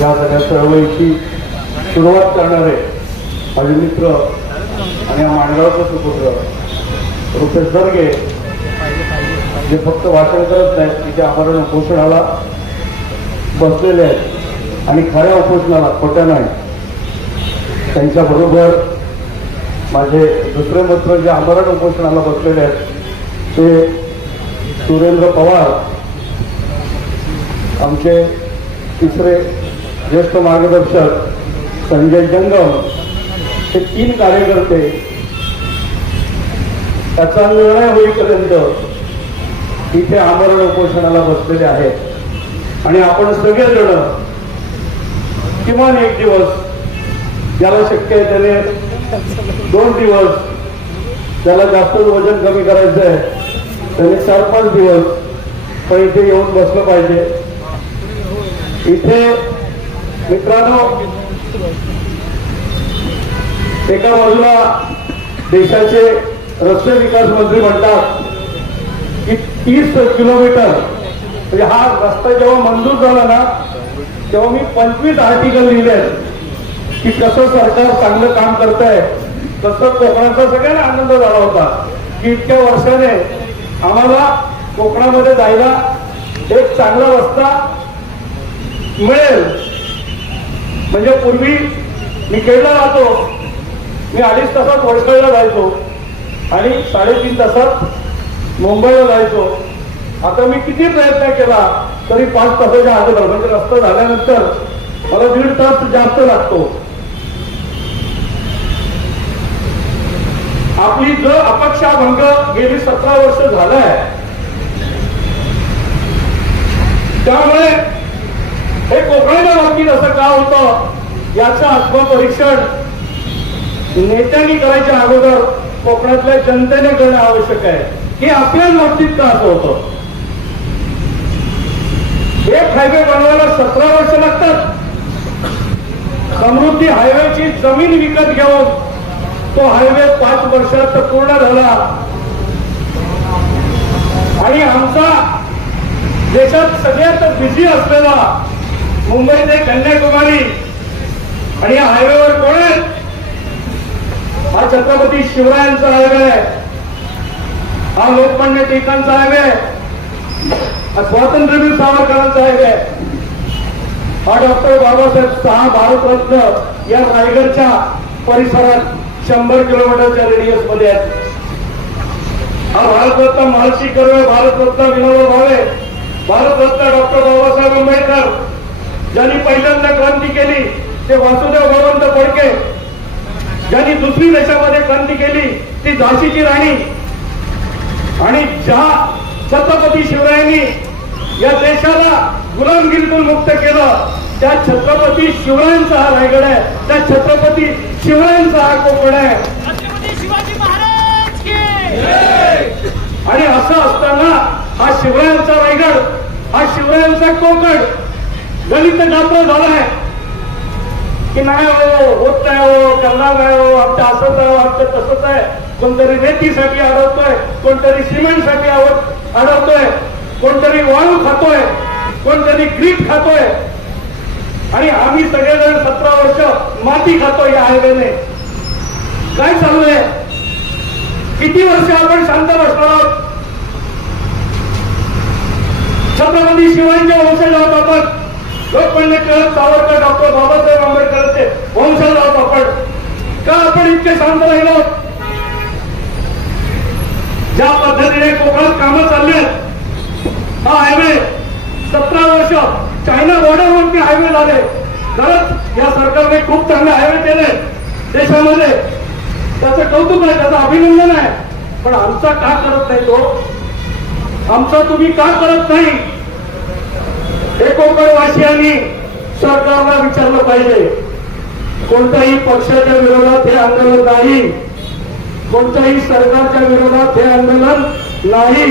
या सगळ्या चळवळीची सुरुवात करणारे माझे मित्र आणि या माणगावचा सुपुत्र रुपेश दर्गे, जे फक्त भाषण करत नाहीत, तिथे आमरण उपोषणाला बसलेले आहेत आणि खऱ्या उपोषणाला, खोट्या नाही. त्यांच्याबरोबर माझे दुसरे मित्र जे आमरण उपोषणाला बसलेले आहेत ते सुरेंद्र पवार, आमचे तिसरे ज्येष्ठ मार्गदर्शक संजय जंगम, हे 3 कार्यकर्ते त्याचा निर्णय होईपर्यंत इथे आमरण उपोषणाला बसलेले आहेत. आणि आपण सगळेजण किमान 1 दिवस, ज्याला शक्य आहे त्याने 2 दिवस, ज्याला जास्त वजन कमी करायचं आहे त्याने 4-5 दिवस पण इथे येऊन बसलं पाहिजे. इथे मित्रांनो, एका बाजूला देशाचे रस्ते विकास मंत्री म्हणतात की 30 किलोमीटर, म्हणजे हा रस्ता जेव्हा मंजूर झाला ना तेव्हा मी 25 आर्टिकल लिहिले की कसं सरकार चांगलं काम करत आहे, कसं कोकणाचा सगळ्यांना आनंद झाला होता की इतक्या वर्षाने आम्हाला कोकणामध्ये जायला एक चांगला रस्ता मिळेल. म्हणजे पूर्वी मी खेळला राहतो, मी 2.5 तासात वडखळला जायचो आणि 3.5 तासात मुंबईला जायचो. आता मी किती प्रयत्न केला तरी 5 तासाच्या अगोदर, म्हणजे रस्ता झाल्यानंतर मला 1.5 तास जास्त लागतो. आपली जो अपेक्षाभंग गेली 17 वर्ष झालाय, त्यामुळे हे कोकणाच्या बाबतीत असं का होतं याचं आत्मपरीक्षण नेत्यांनी करायच्या अगोदर कोकणातल्या जनतेने करणं आवश्यक आहे की आपल्याच बाबतीत का असं होतं. एक हायवे बनवायला 17 वर्ष लागतात. समृद्धी हायवेची जमीन विकत घेऊन तो हायवे 5 वर्षात पूर्ण झाला. आणि आमचा देशात सगळ्यात बिझी असलेला मुंबई ते कन्याकुमारी आणि या हायवेवर कोण आहे? हा छत्रपती शिवरायांचा हायवे आहे, हा लोकमान्य टिळकांचा हायवे आहे, हा स्वातंत्र्यवीर सावरकरांचा हायवे आहे, हा डॉक्टर बाबासाहेब 6 भारतरत्न या रायगडच्या परिसरात 100 किलोमीटरच्या रेडियस मध्ये आहेत. हा भारतरत्न महर्षी कर्वे, भारतरत्न विनोबा भावे, भारतरत्न डॉक्टर बाबासाहेब आंबेडकर, ज्यांनी पहिल्यांदा क्रांती केली ते वासुदेव बळवंत फडके, ज्यांनी दुसरी देशामध्ये क्रांती केली ती झाशीची राणी, आणि ज्या छत्रपती शिवरायांनी या देशाला गुलामगिरीतून मुक्त केलं त्या छत्रपती शिवरायांचा हा रायगड आहे, त्या छत्रपती शिवरायांचा हा कोकण आहे. शिवाजी महाराज की. आणि असं असताना हा शिवरायांचा रायगड, हा शिवरायांचा कोकण गणित गात्र झालाय की नाही हो, होत नाही हो, करणार नाही हो, आमचं असंच आहे, आमचं तसंच आहे. कोणतरी रेतीसाठी अडवतोय, कोणतरी सिमेंटसाठी अडवतोय, कोणतरी वाळू खातोय, कोणतरी ग्रीट खातोय, आणि आम्ही सगळेजण 17 वर्ष माती खातोय या हायवेने. काय चाललंय? किती वर्ष आपण शांत बसणार आहोत? छत्रपती शिवाजींच्या वंशज आहोत आपण, लोकमान्य टिळक, सावरकर, डॉक्टर बाबासाहेब आंबेडकरचे वंशज आहोत आपण. का आपण इतके शांत राहिलो? ज्या पद्धतीने कोकणात कामं चालली, हा हायवे 17 वर्ष चायना बॉर्डरवरती हायवे झाले. खरंच या सरकारने खूप चांगले हायवे केले देशामध्ये, त्याचं कौतुक आहे, त्याचं अभिनंदन आहे. पण आमचा का करत नाही तो? आमचा तुम्ही का करत नाही? हे कोकणवासियांनी सरकारला विचारलं पाहिजे. कोणत्याही पक्षाच्या विरोधात हे आंदोलन नाही, कोणत्याही सरकारच्या विरोधात हे आंदोलन नाही.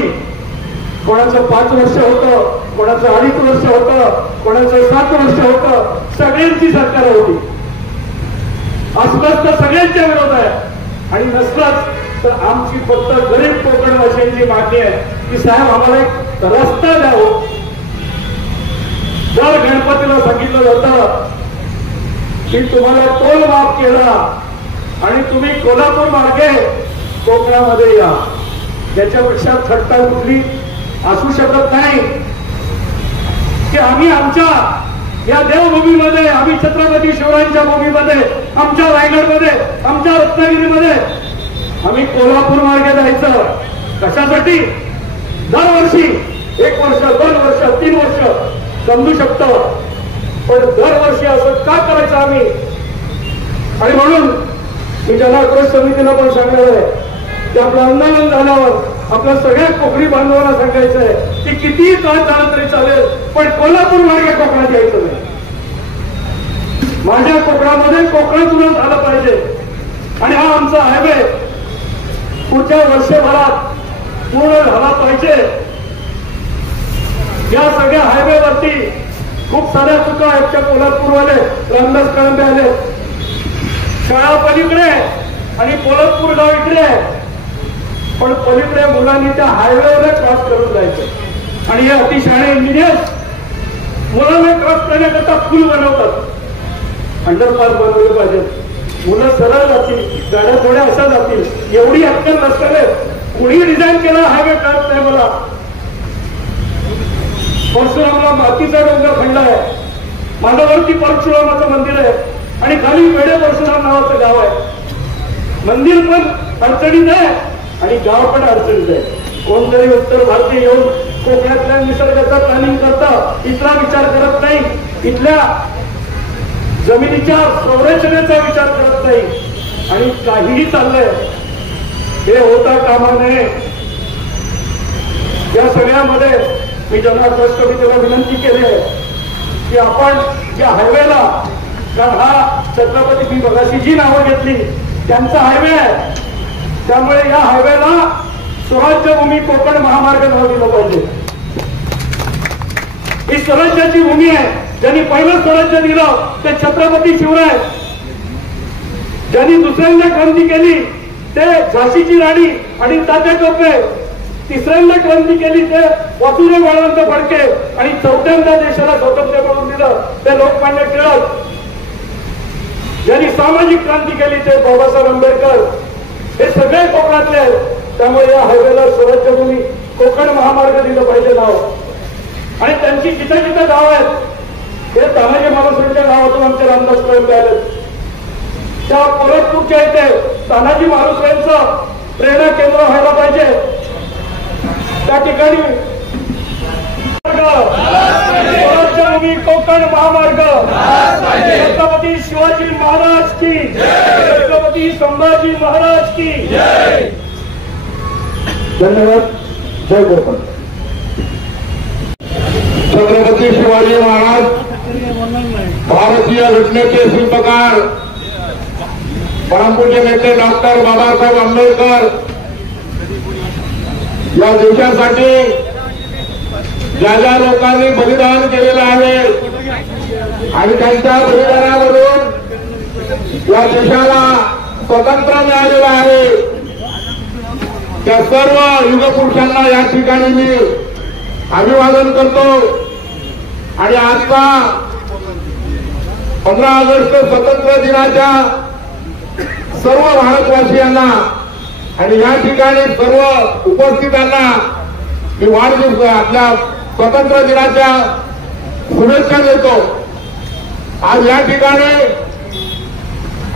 कोणाचं 5 वर्ष होतं, कोणाचं 2.5 वर्ष होतं, कोणाचं 7 वर्ष होतं, सगळ्यांची सरकार होती. असलंच तर सगळ्यांच्या विरोध आहे, आणि नसलंच तर आमची फक्त गरीब कोकणवासियांची मागणी आहे की साहेब आम्हाला एक रस्ता द्यावं. दर गणपतीला सांगितलं जातं की तुम्हाला टोल माफ केला आणि तुम्ही कोल्हापूर मार्गे कोकणामध्ये या. त्याच्यापेक्षा थट्टा कुठली असू शकत नाही की आम्ही आमच्या या देवभूमीमध्ये, आम्ही छत्रपती शिवरायांच्या भूमीमध्ये, आमच्या रायगडमध्ये, आमच्या रत्नागिरीमध्ये आम्ही कोल्हापूर मार्गे जायचं. कशासाठी? दरवर्षी 1 वर्ष, 2 वर्ष, 3 वर्ष समजू शकतं, पण दरवर्षी असं का करायचं आम्ही? आणि म्हणून मी जनाक्रोश समितीला पण सांगणार आहे की आपलं आंदोलन झाल्यावर आपल्या सगळ्या कोकणी बांधवांना सांगायचं आहे की कितीही काळ झाला तरी चालेल, पण कोल्हापूर मार्गे कोकणात यायचं नाही. माझ्या कोकणामध्ये कोकणातूनच आलं पाहिजे. आणि हा आमचा हायवे पुढच्या वर्षभरात पूर्ण झाला पाहिजे. या सगळ्या हायवेवरती खूप साऱ्या चुका आहेत. त्या कोल्हापूरवाले रामदास कळंबे आले, शाळा पलीकडे आणि पोलतपूर गाव इकडे आहे, पण पलीकडे मुलांनी त्या हायवेवर क्रॉस करून जायचं. आणि हे अतिशहाणे इंजिनियर्स मुलांना क्रॉस करण्याकरता पूल बनवतात. अंडरपास बनवले पाहिजेत. मुलं सरळ जातील, गाड्या थोड्या अशा जातील. एवढी अक्कल नसताना कुणी डिझाईन केला हायवे कळत नाही मला. परशुरामला मातीचा डोंगर खंड आहे, मांडवरती परशुरामाचं मंदिर आहे आणि खाली पेढे परशुराम नावाचं गाव आहे. मंदिर पण अडचणीत आहे आणि गाव पण अडचणीत आहे. कोणतरी उत्तर भारतीय येऊन कोकणातल्या निसर्गाचा प्लॅनिंग करता, इथला विचार करत नाही, इथल्या जमिनीच्या संरचनेचा विचार करत नाही आणि काहीही चाललंय. हे होता कामा नये. या सगळ्यामध्ये मी जनाक्रोश समितीला विनंती केली आहे की आपण या हायवेला, कारण हा छत्रपती मी बघाशी जी नावं घेतली त्यांचा हायवे आहे, त्यामुळे या हायवेला स्वराज्यभूमी कोकण महामार्ग नाव दिलं पाहिजे. ही स्वराज्याची भूमी आहे. ज्यांनी पहिलं स्वराज्य दिलं ते छत्रपती शिवराय. ज्यांनी दुसऱ्यांदा क्रांती केली ते झाशीची राणी आणि तात्या टोपे. तिसऱ्यांदा क्रांती केली ते वासुदेव बळवंत फडके आणि चौथ्यांदा देशाला स्वातंत्र्य मिळवून दिलं ते लोकमान्य टिळक. ज्यांनी सामाजिक क्रांती केली ते बाबासाहेब आंबेडकर. हे सगळे कोकणातले आहेत. त्यामुळे या हायवेला स्वराज्यभूमी कोकण महामार्ग दिलं पाहिजे नाव. आणि त्यांची जिथे जिथे गाव आहेत हे तानाजी मालुसरेंच्या गावातून आमचे रामदास कळंबे आले. त्या पोलतपूरच्या इथे तानाजी मालुसरेंचं प्रेरणा केंद्र व्हायला पाहिजे. त्या ठिकाणी स्वराज्यभूमी कोकण महामार्ग. छत्रपती शिवाजी महाराज की, छत्रपती संभाजी महाराज की. धन्यवाद. जय कोकण. छत्रपती शिवाजी महाराज भारतीय घटनेचे शिल्पकार, परमपूज्य नेते डॉक्टर बाबासाहेब आंबेडकर या देशासाठी ज्या ज्या लोकांनी बलिदान केलेलं आहे आणि त्यांच्या बलिदानावरून या देशाला स्वातंत्र्य मिळालेलं आहे, त्या सर्व युगपुरुषांना या ठिकाणी मी अभिवादन करतो. आणि आजचा 15 ऑगस्ट स्वातंत्र्य दिनाच्या सर्व भारतवासियांना आणि या ठिकाणी सर्व उपस्थितांना मी वाढदिवस आपल्या स्वातंत्र्य दिनाच्या शुभेच्छा देतो. आज या ठिकाणी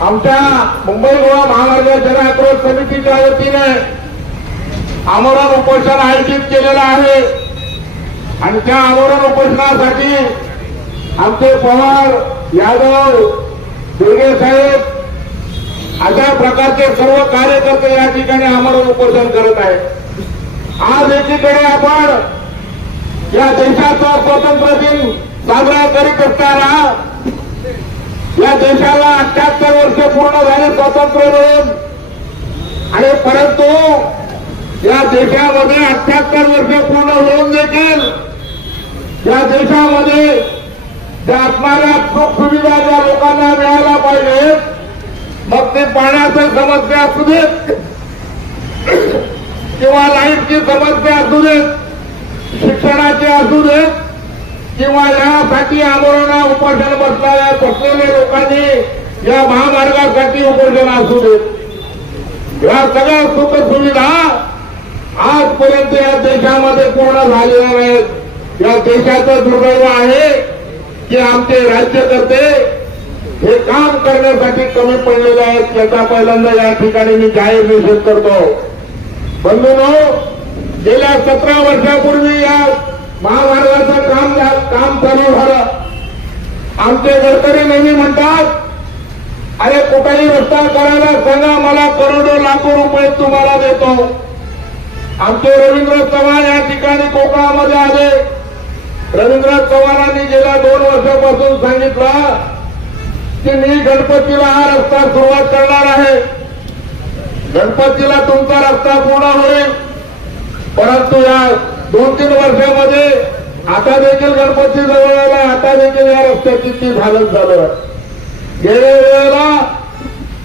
आमच्या मुंबई गोवा महामार्ग जनआक्रोश समितीच्या वतीने आमरण उपोषण आयोजित केलेलं आहे. आणि त्या आमरण उपोषणासाठी आमचे पवार, यादव, दुर्गे साहेब अशा प्रकारचे सर्व कार्यकर्ते या ठिकाणी आमरण उपोषण करत आहेत. आज एकीकडे आपण या देशाचा स्वातंत्र्य दिन साजरा करीत असताना या देशाला 78 वर्ष पूर्ण झाले स्वातंत्र्य मिळून. आणि परंतु या देशामध्ये 78 वर्ष पूर्ण होऊन देखील या देशामध्ये त्या असणाऱ्या सुख सुविधा ज्या लोकांना मिळायला पाहिजे, मग ते पाण्याच्या समस्या असू देत, किंवा लाईटची समस्या असू देत, शिक्षणाचे असू देत, किंवा यासाठी आंदोलन उपोषण बसलेले लोकांनी या महामार्गासाठी उपोषण असू देत, या सगळ्या सुख सुविधा आजपर्यंत या देशामध्ये पूर्ण झालेल्या नाहीत. या देशाचं दुर्दैव आहे की आमचे राज्यकर्ते हे काम करण्यासाठी कमी पडलेले आहेत. याचा पहिल्यांदा या ठिकाणी मी जाहीर निषेध करतो. बंधूंनो, गेल्या 17 वर्षापूर्वी या महामार्गाचं काम चालू झालं. आमचे गडकरी नेहमी म्हणतात, अरे कुठेही रस्ता करायला सांगा, मला करोडो लाखो रुपये तुम्हाला देतो. आमचे रवींद्र चव्हाण या ठिकाणी कोकणामध्ये आले. रवींद्र चव्हाणांनी गेल्या 2 वर्षापासून सांगितलं की मी गणपतीला हा रस्ता सुरुवात करणार आहे, गणपतीला तुमचा रस्ता पूर्ण होईल. परंतु या 2-3 वर्षामध्ये आता देखील गणपती जवळ आला, आता देखील या रस्त्याची ती हालत झालं. गेल्या वेळेला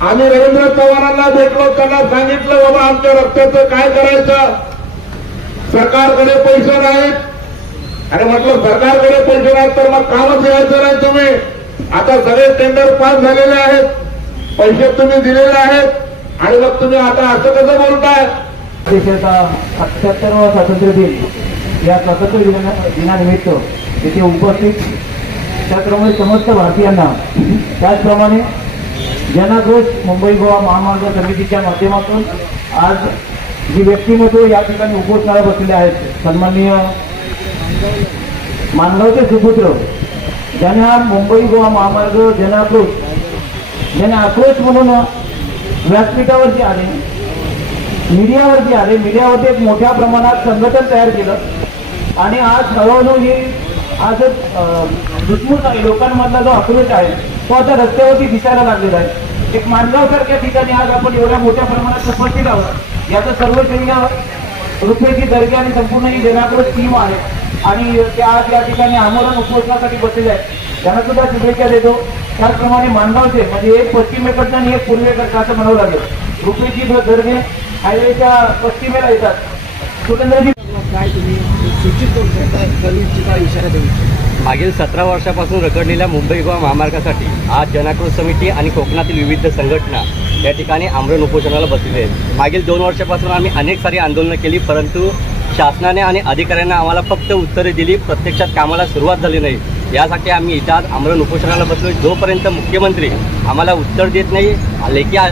आम्ही रवींद्र चव्हाणांना भेटलो, त्यांना सांगितलं बाबा आमच्या रस्त्याचं काय करायचं, सरकारकडे पैसे नाहीत. अरे म्हटलं सरकारकडे पैसे नाहीत तर मग कामच घ्यायचं नाही तुम्ही. आता सगळे टेंडर पास झालेले आहेत, पैसे तुम्ही दिलेले आहेत आणि मग तुम्ही आता असं कसं बोलताय. देशाचा 78वा स्वातंत्र्य दिन या स्वातंत्र्य दिनानिमित्त येथे उपस्थित त्याचप्रमाणे समस्त भारतीयांना, त्याचप्रमाणे जनाक्रोश मुंबई गोवा महामार्ग समितीच्या माध्यमातून आज जी व्यक्तिमत्व या ठिकाणी उपोषणाला बसलेले आहेत, सन्माननीय मानगावचे सुपुत्र ज्यांनी हा मुंबई गोवा महामार्ग आक्रोश म्हणून व्यासपीठावरती आले, मीडियावरती आले, मीडियावरती एक मोठ्या प्रमाणात संघटन तयार केलं आणि आज हळूहळू ही आज दुश्मन आहे लोकांमधला जो आक्रोश आहे तो आता रस्त्यावरती दिसायला लागलेला आहे. एक माणगावसारख्या ठिकाणी आज आपण एवढ्या मोठ्या प्रमाणात उपस्थित आहोत. याचं सर्व रुपयेची दर्जा आणि संपूर्ण ही जनाक्रोश टीम आहे आणि त्या आज या ठिकाणी आमरण उपोषणासाठी बसलेले आहेत. त्यांना सुद्धा शुभेच्छा देतो. त्याचप्रमाणे माणगावचे म्हणजे एक पश्चिमेकडनं आणि एक पूर्वेकडचं असं म्हणावं लागेल. रुपयेची दर्गे हायवेच्या पश्चिमेला येतात. सुरेंद्रजी काय तुम्ही सूचित करू शकता, इशारा देऊ. मागील 17 वर्षापासून रखडलेल्या मुंबई गोवा महामार्गासाठी आज जनाक्रोश समिती आणि कोकणातील विविध संघटना या ठिकाणी आमरण उपोषणाला बसलेले आहेत. मागील 2 वर्षापासून आम्ही अनेक सारी आंदोलनं केली, परंतु शासनाने आणि अधिकाऱ्यांना आम्हाला फक्त उत्तरे दिली, प्रत्यक्षात कामाला सुरुवात झाली नाही. यासाठी आम्ही इथं आज आमरण उपोषणाला बसलो. जोपर्यंत मुख्यमंत्री आम्हाला उत्तर देत नाही,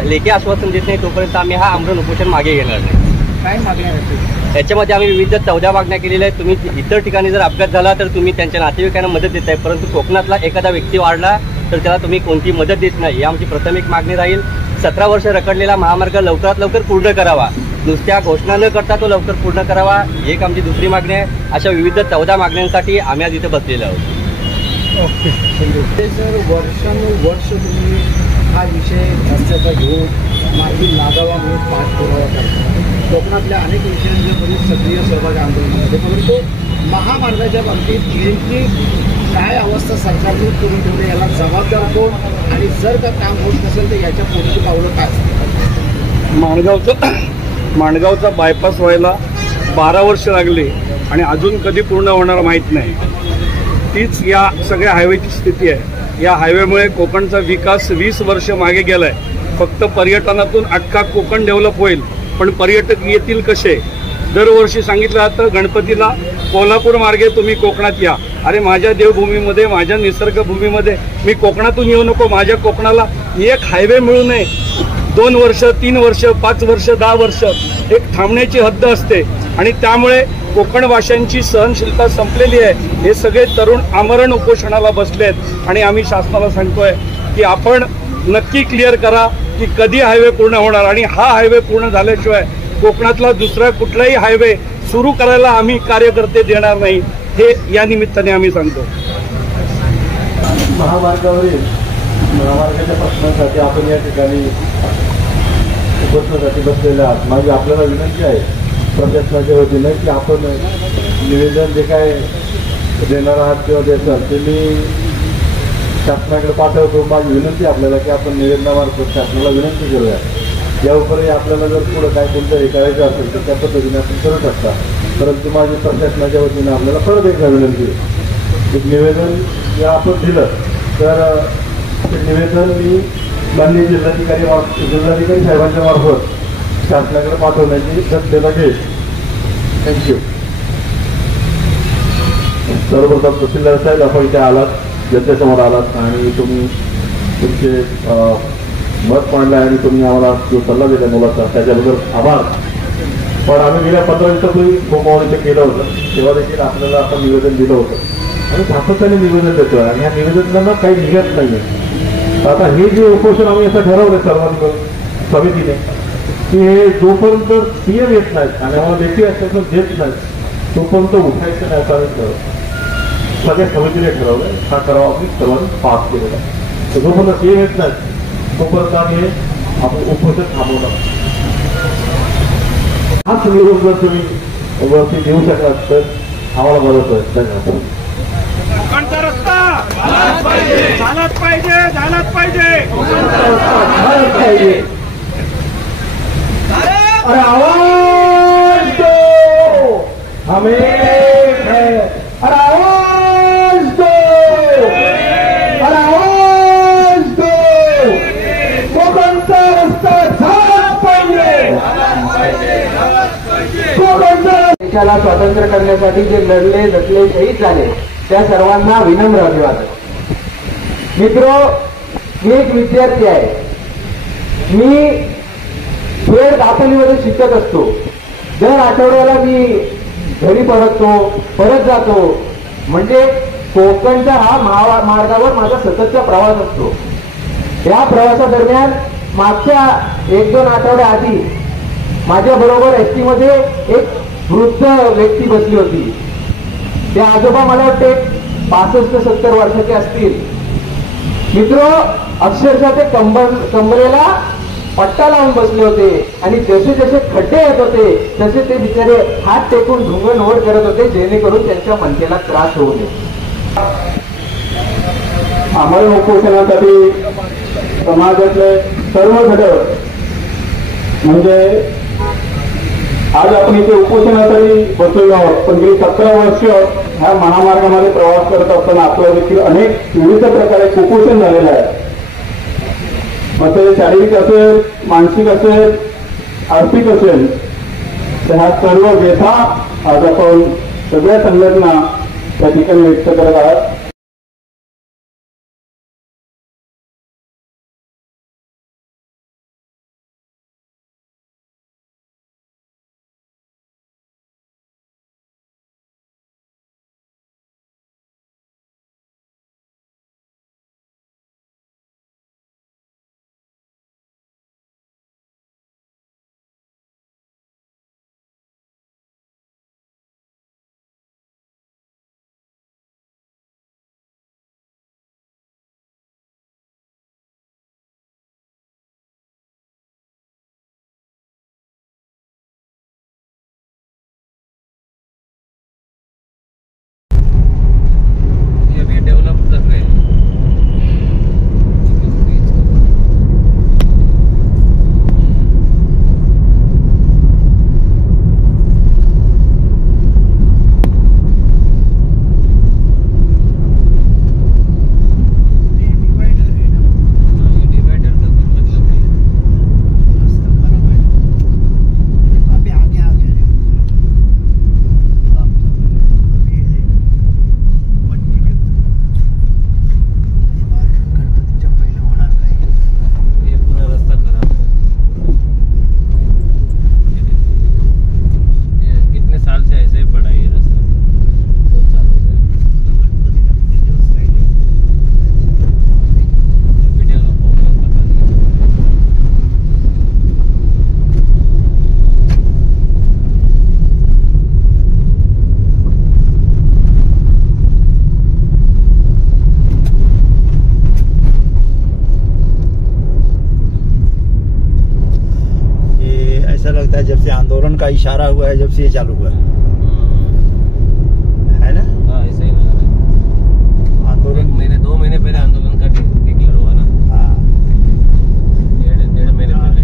लेखी आश्वासन देत नाही, तोपर्यंत आम्ही हा आमरण उपोषण मागे घेणार नाही. काय मागण्या आहेत? याच्यामध्ये आम्ही विविध 14 मागण्या केलेल्या आहेत. तुम्ही इतर ठिकाणी जर अपघात झाला तर तुम्ही त्यांच्या नातेवाईकांना मदत देत आहे, परंतु कोकणातला एखादा व्यक्ती वाढला तर त्याला तुम्ही कोणती मदत देत नाही. ही आमची प्राथमिक मागणी राहील. 17 वर्ष रखडलेला महामार्ग लवकरात लवकर पूर्ण करावा, नुसत्या घोषणा न करता तो लवकर पूर्ण करावा, एक आमची दुसरी मागणी आहे. अशा विविध 14 मागण्यांसाठी आम्ही आज इथे बसलेलो आहोत. ओके, सर वर्षानुवर्ष तुम्ही हा विषय रस्त्याचा घेऊन मार्गी लागावा म्हणून पाठपुरावा करता. कोकणातल्या अनेक विषयांमध्ये सक्रिय सहभागी आंदोलनामध्ये, परंतु महामार्गाच्या बाबतीत नेमकी काय अवस्था सरकारने करून ठेवली, याला जबाबदार कोण आणि जर का काम होत नसेल तर याच्या पुढची पावलं काय? माणगावचा बायपास व्हायला 12 वर्ष लागले आणि अजून कधी पूर्ण होणार माहीत नाही. तीच या सगळ्या हायवेची स्थिती आहे. या हायवेमुळे कोकणचा विकास 20 वर्ष मागे गेलाय. फक्त पर्यटनातून अख्खा कोकण डेव्हलप होईल, पण पर्यटक येतील कसे? दरवर्षी सांगितलं जातं गणपतीला कोल्हापूर मार्गे तुम्ही कोकणात या. अरे माझ्या देवभूमीमध्ये, माझ्या निसर्गभूमीमध्ये मी कोकणातून येऊ नको? माझ्या कोकणाला एक हायवे मिळू नये? 2 वर्ष, 3 वर्ष, 5 वर्ष, 10 वर्ष एक थांबण्याची हद्द असते आणि त्यामुळे कोकणवाशांची सहनशीलता संपलेली आहे. हे सगळे तरुण आमरण उपोषणाला बसले आहेत आणि आम्ही शासनाला सांगतोय की आपण नक्की क्लिअर करा की कधी हायवे पूर्ण होणार आणि हा हायवे पूर्ण झाल्याशिवाय कोकणातला दुसरा कुठलाही हायवे सुरू करायला आम्ही कार्यकर्ते देणार नाही, हे या निमित्ताने आम्ही सांगतो. महामार्गावरील महामार्गाच्या प्रश्नांसाठी आपण या ठिकाणी उपोषणासाठी बसलेले आहात. माझी आपल्याला विनंती आहे प्रशासनाच्या वतीने की आपण निवेदन जे काय देणार आहात किंवा देसाल ते मी शासनाकडे पाठवतो. माझी विनंती आपल्याला की आपण निवेदनामार्फत शासनाला विनंती करूया यावरही आपल्याला जर पुढं काय कोणतं हे करायचं असेल तर त्या पद्धतीने आपण करू शकता. परंतु माझी प्रशासनाच्या वतीने आपल्याला परत एकदा विनंती आहे, एक निवेदन जे आपण दिलं तर ते निवेदन मी माननीय जिल्हाधिकारी साहेबांच्या मार्फत शासनाकडे पाठवण्याची दक्षता घेईल. थँक्यू. सर्वप्रथम तहसीलदार साहेब, आपण इथे आलात, जनतेसमोर आलात आणि तुम्ही तुमचे मत मांडलं आणि तुम्ही आम्हाला जो सल्ला दिला मुलाचा त्याच्याबद्दल आभार. पण आम्ही गेल्या 15 दिवसापूर्वी मोबाईल केलं होतं, तेव्हा देखील आपल्याला आपण निवेदन दिलं होतं आणि सातत्याने निवेदन देतोय आणि ह्या निवेदनांना काही निघत नाही आहे. आता हे जे उपोषण आम्ही असं ठरवलं सर्वांनी समितीने की हे जोपर्यंत सीएम येत नाहीत आणि आम्हाला लेखी आश्वासन देत नाहीत तोपर्यंत उठायचं नाही असं ठरवलं. सगळ्या समितीने ठरवलं, हा ठराव आम्ही सर्वांनी पास केलेला आहे. तर जोपर्यंत सीएम येत नाहीत तोपर्यंत आम्ही आपण उपोषण थांबवलं. हा सगळे जर तुम्ही वरती देऊ शकलात तर आम्हाला मदत होईल. धन्यवाद. कोकणचा रस्ता झालाच पाहिजे, झालाच पाहिजे, झालाच पाहिजे. अरे आवाज दो, हमें है. अरे आवाज दो, अरे आवाज दो. कोकणचा रस्ता झालाच पाहिजे. कोकणचा देशाला स्वातंत्र्य करण्यासाठी जे लढले झटले शहीद झाले त्या सर्वांना विनम्र अभिवादन. मित्र, मी एक विद्यार्थी आहे. मी खेड दापोलीमध्ये शिकत असतो. दर आठवड्याला मी घरी परत जातो. म्हणजे कोकणच्या हा महामार्गावर माझा सततचा प्रवास असतो. या प्रवासादरम्यान मागच्या 1-2 आठवड्या आधी माझ्या बरोबर एसटी मध्ये एक वृद्ध व्यक्ती बसली होती. ते आजोबा मला वाटते 65-70 वर्षाचे असतील. मित्र, अक्षरशः ते कंबरेला पट्टा लावून बसले होते आणि जसे जसे खड्डे येत होते तसे ते बिचारे हात टेकून ढुंगण ओढ करत होते जेणेकरून त्यांच्या मनकेला त्रास होऊ नये. आम्हाला उपोषणासाठी समाजातले सर्व घटक म्हणजे आज आपण इथे उपोषणासाठी बसलेलो आहोत. पण गेली 17 वर्ष ह्या महामार्गामध्ये प्रवास करत असताना आपल्याला देखील अनेक विविध प्रकारे कुपोषण झालेलं आहे. मग ते शारीरिक असेल, मानसिक असेल, आर्थिक असेल, तर ह्या सर्व व्यथा आज आपण सगळ्या संघटना त्या ठिकाणी व्यक्त करत आहात. जब से आंदोलन का इशारा हुआ है, जब से ये चालू हुआ है ना? हाँ, ऐसे ही लग रहा है। आंदोलन 2 महीने पहले आंदोलन का डिक्लेयर हुआ ना। हाँ, 1.5 महीने पहले।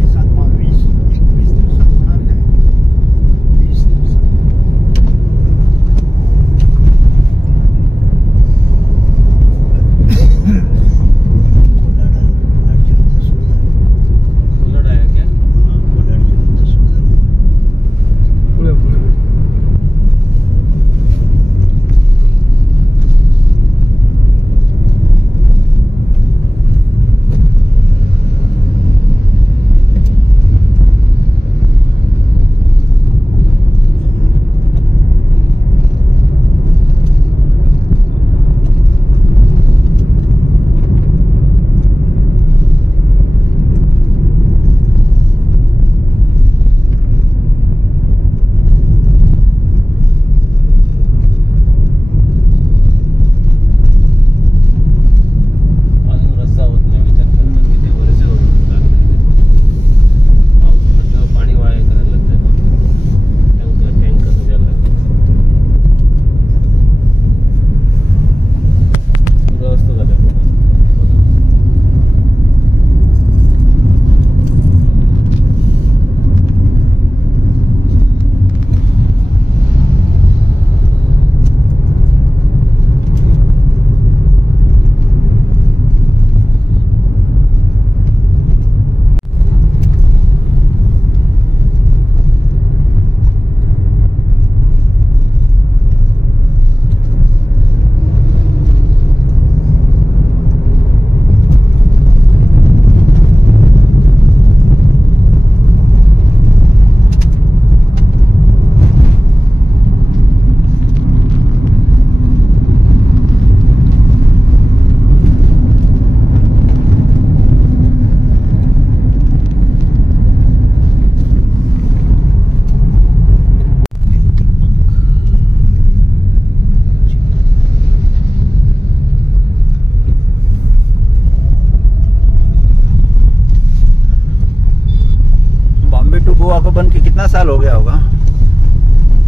साल हो गया होगा,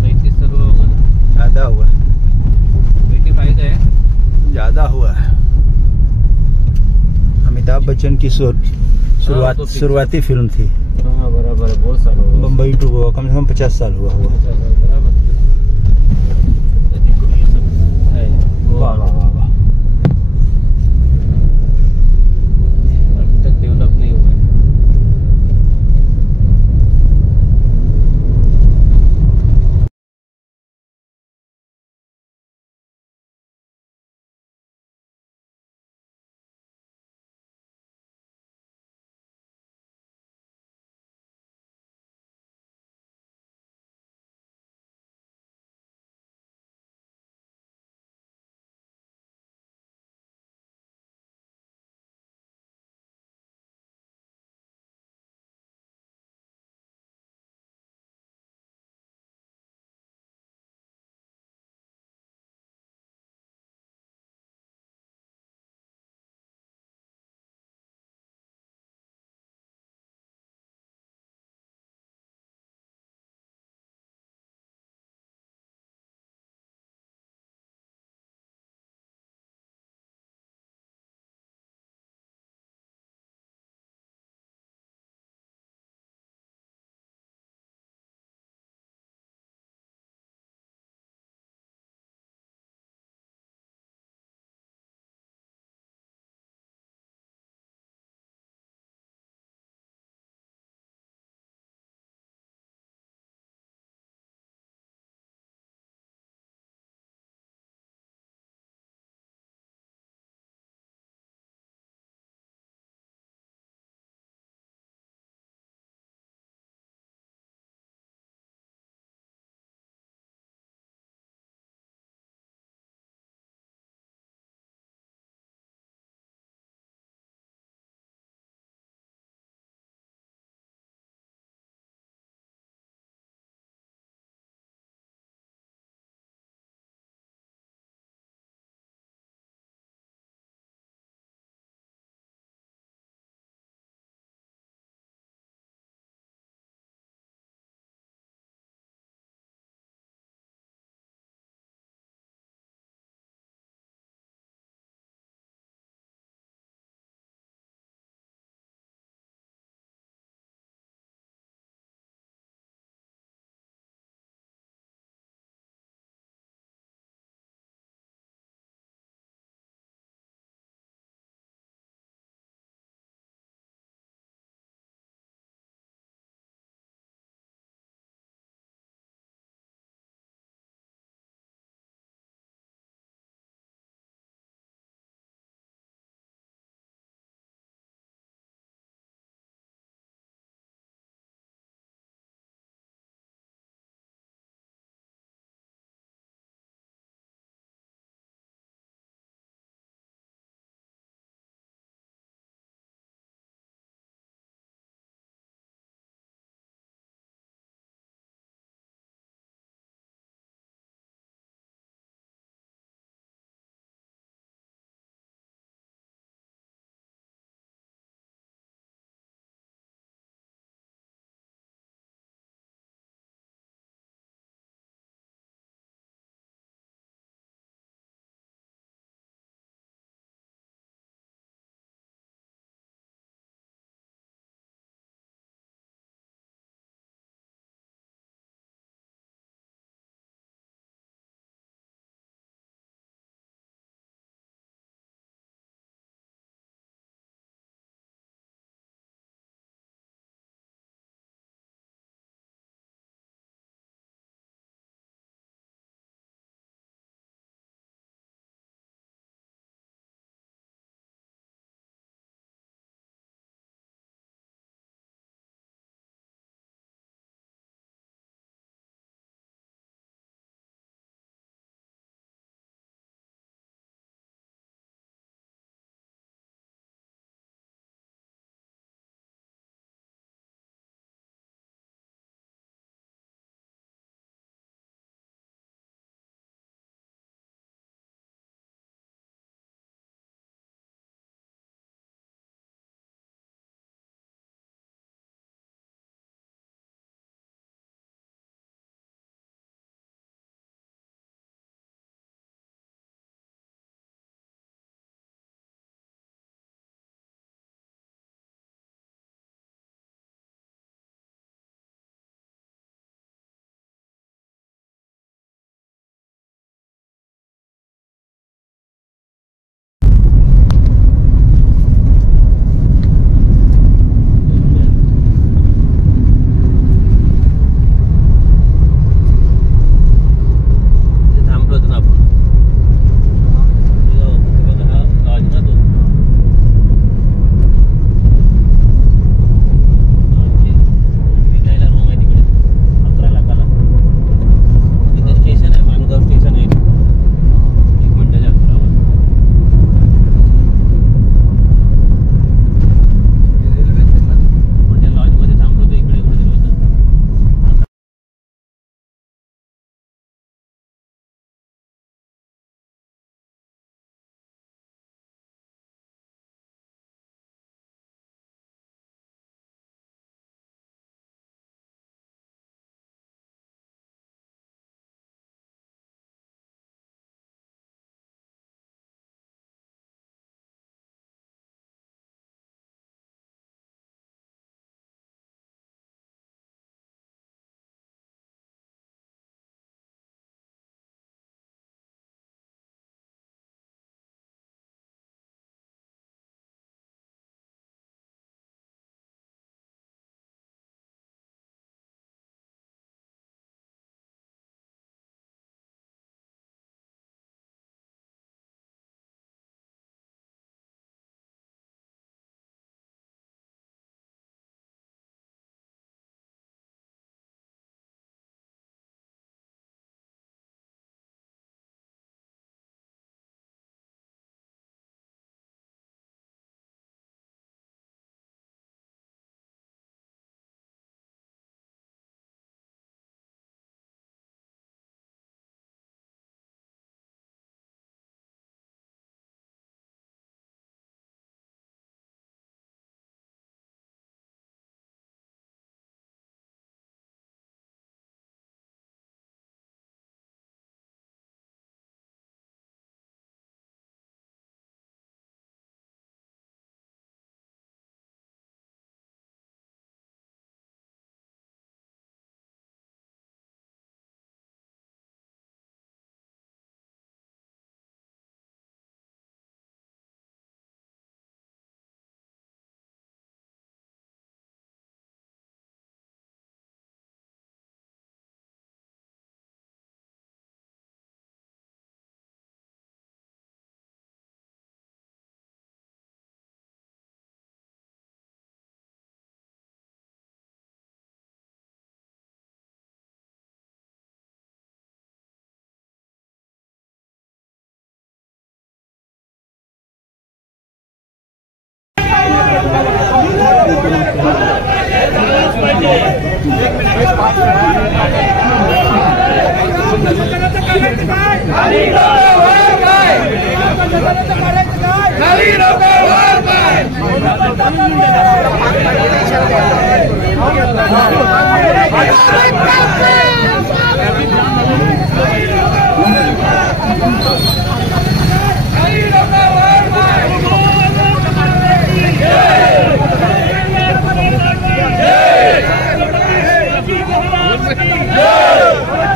35 साल होगा, ज़्यादा हुआ, 85 है, ज़्यादा हुआ है। अमिताभ बच्चन की शुरुआती फिल्म थी। हाँ बराबर है, बहुत साल हो गए। बम्बई टू गोवा कम से कम 50 साल हुआ होगा। बराबर है। वाह वाह वाह।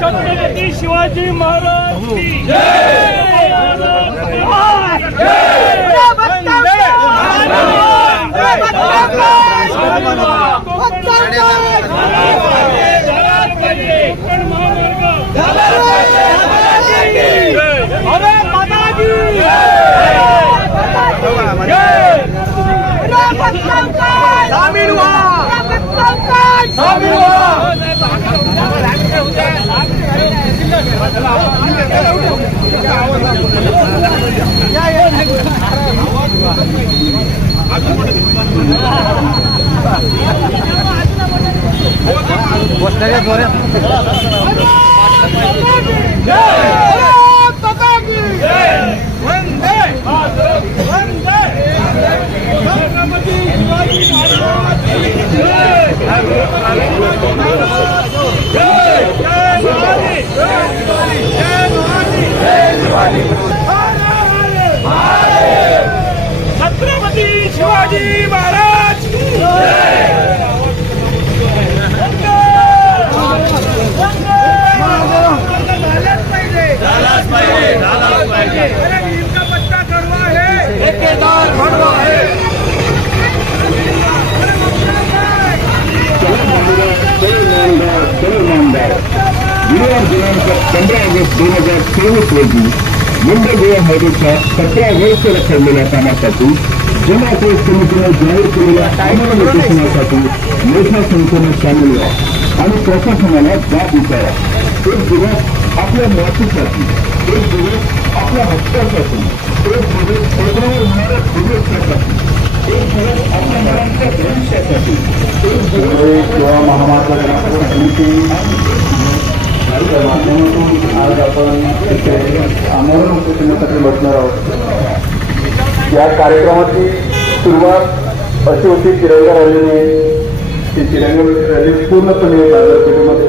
छत्रपती शिवाजी महाराज की छत्रपती शिवाजी महाराज की इनका पट्टा कड़वा है, ठेकेदार भड़वा है। दिनांक 15 ऑगस्ट 2023 रोजी मुंबई गोवा हायवेच्या 17 वर्ष रखडलेल्या कामासाठी जनाक्रोश समितीने जाहीर केलेल्या आम्हाला निदर्शनासाठी मोठ्या संख्येने सामील व्हा आणि प्रशासनाला जाब विचारा। एक दिवस आपल्या मातीसाठी, एक दिवस आपल्या हक्कासाठी, एक दिवस कोकणावर होणाऱ्या दुर्लक्षासाठी, एक दिवस आपल्या मुलांच्या भविष्यासाठी, एक दिवस गोवा महामार्ग समिती माध्यमातून आज आपण आमरण उपोषणासाठी बसणार आहोत। या कार्यक्रमाची सुरुवात अशी होती तिरंगा रॅलीने। ती तिरंगा रॅली पूर्णपणे बाजारपेठेमध्ये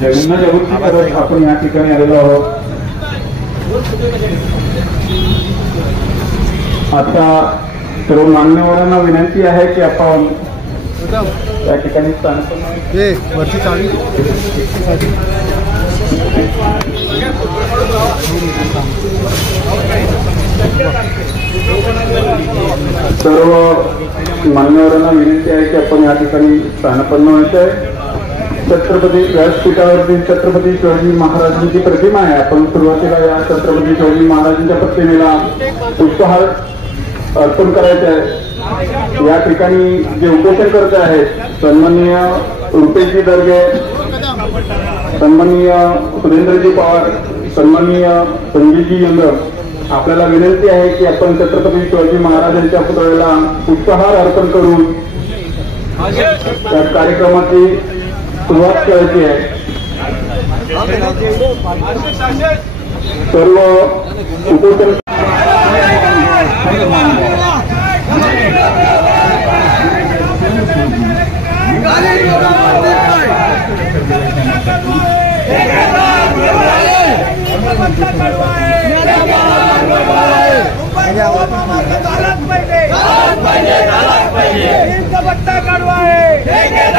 जनजागृती करत आपण या ठिकाणी आलेलो आहोत। आता सर्व मान्यवरांना विनंती आहे की आपण या ठिकाणी वरची चावी सर्व मान्यवरांना विनंती आहे की आपण या ठिकाणी स्थानपन्न व्हायचं आहे। छत्रपती व्यासपीठावरती छत्रपती शिवाजी महाराजांची प्रतिमा आहे। आपण सुरुवातीला या छत्रपती शिवाजी महाराजांच्या प्रतिमेला पुष्पहार अर्पण करायचे आहे। या ठिकाणी जे उपोषण करते आहेत सन्माननीय रुपेशजी दर्गे, सन्माननीय सुरेंद्रजी पवार, सन्माननीय संजयजी यंगर, आपल्याला विनंती आहे की आपण छत्रपती शिवाजी महाराजांच्या पुतळ्याला पुष्पहार अर्पण करून या कार्यक्रमाची सुरुवात करायची आहे। सर्व उपोषण पट्टा कड़वा है।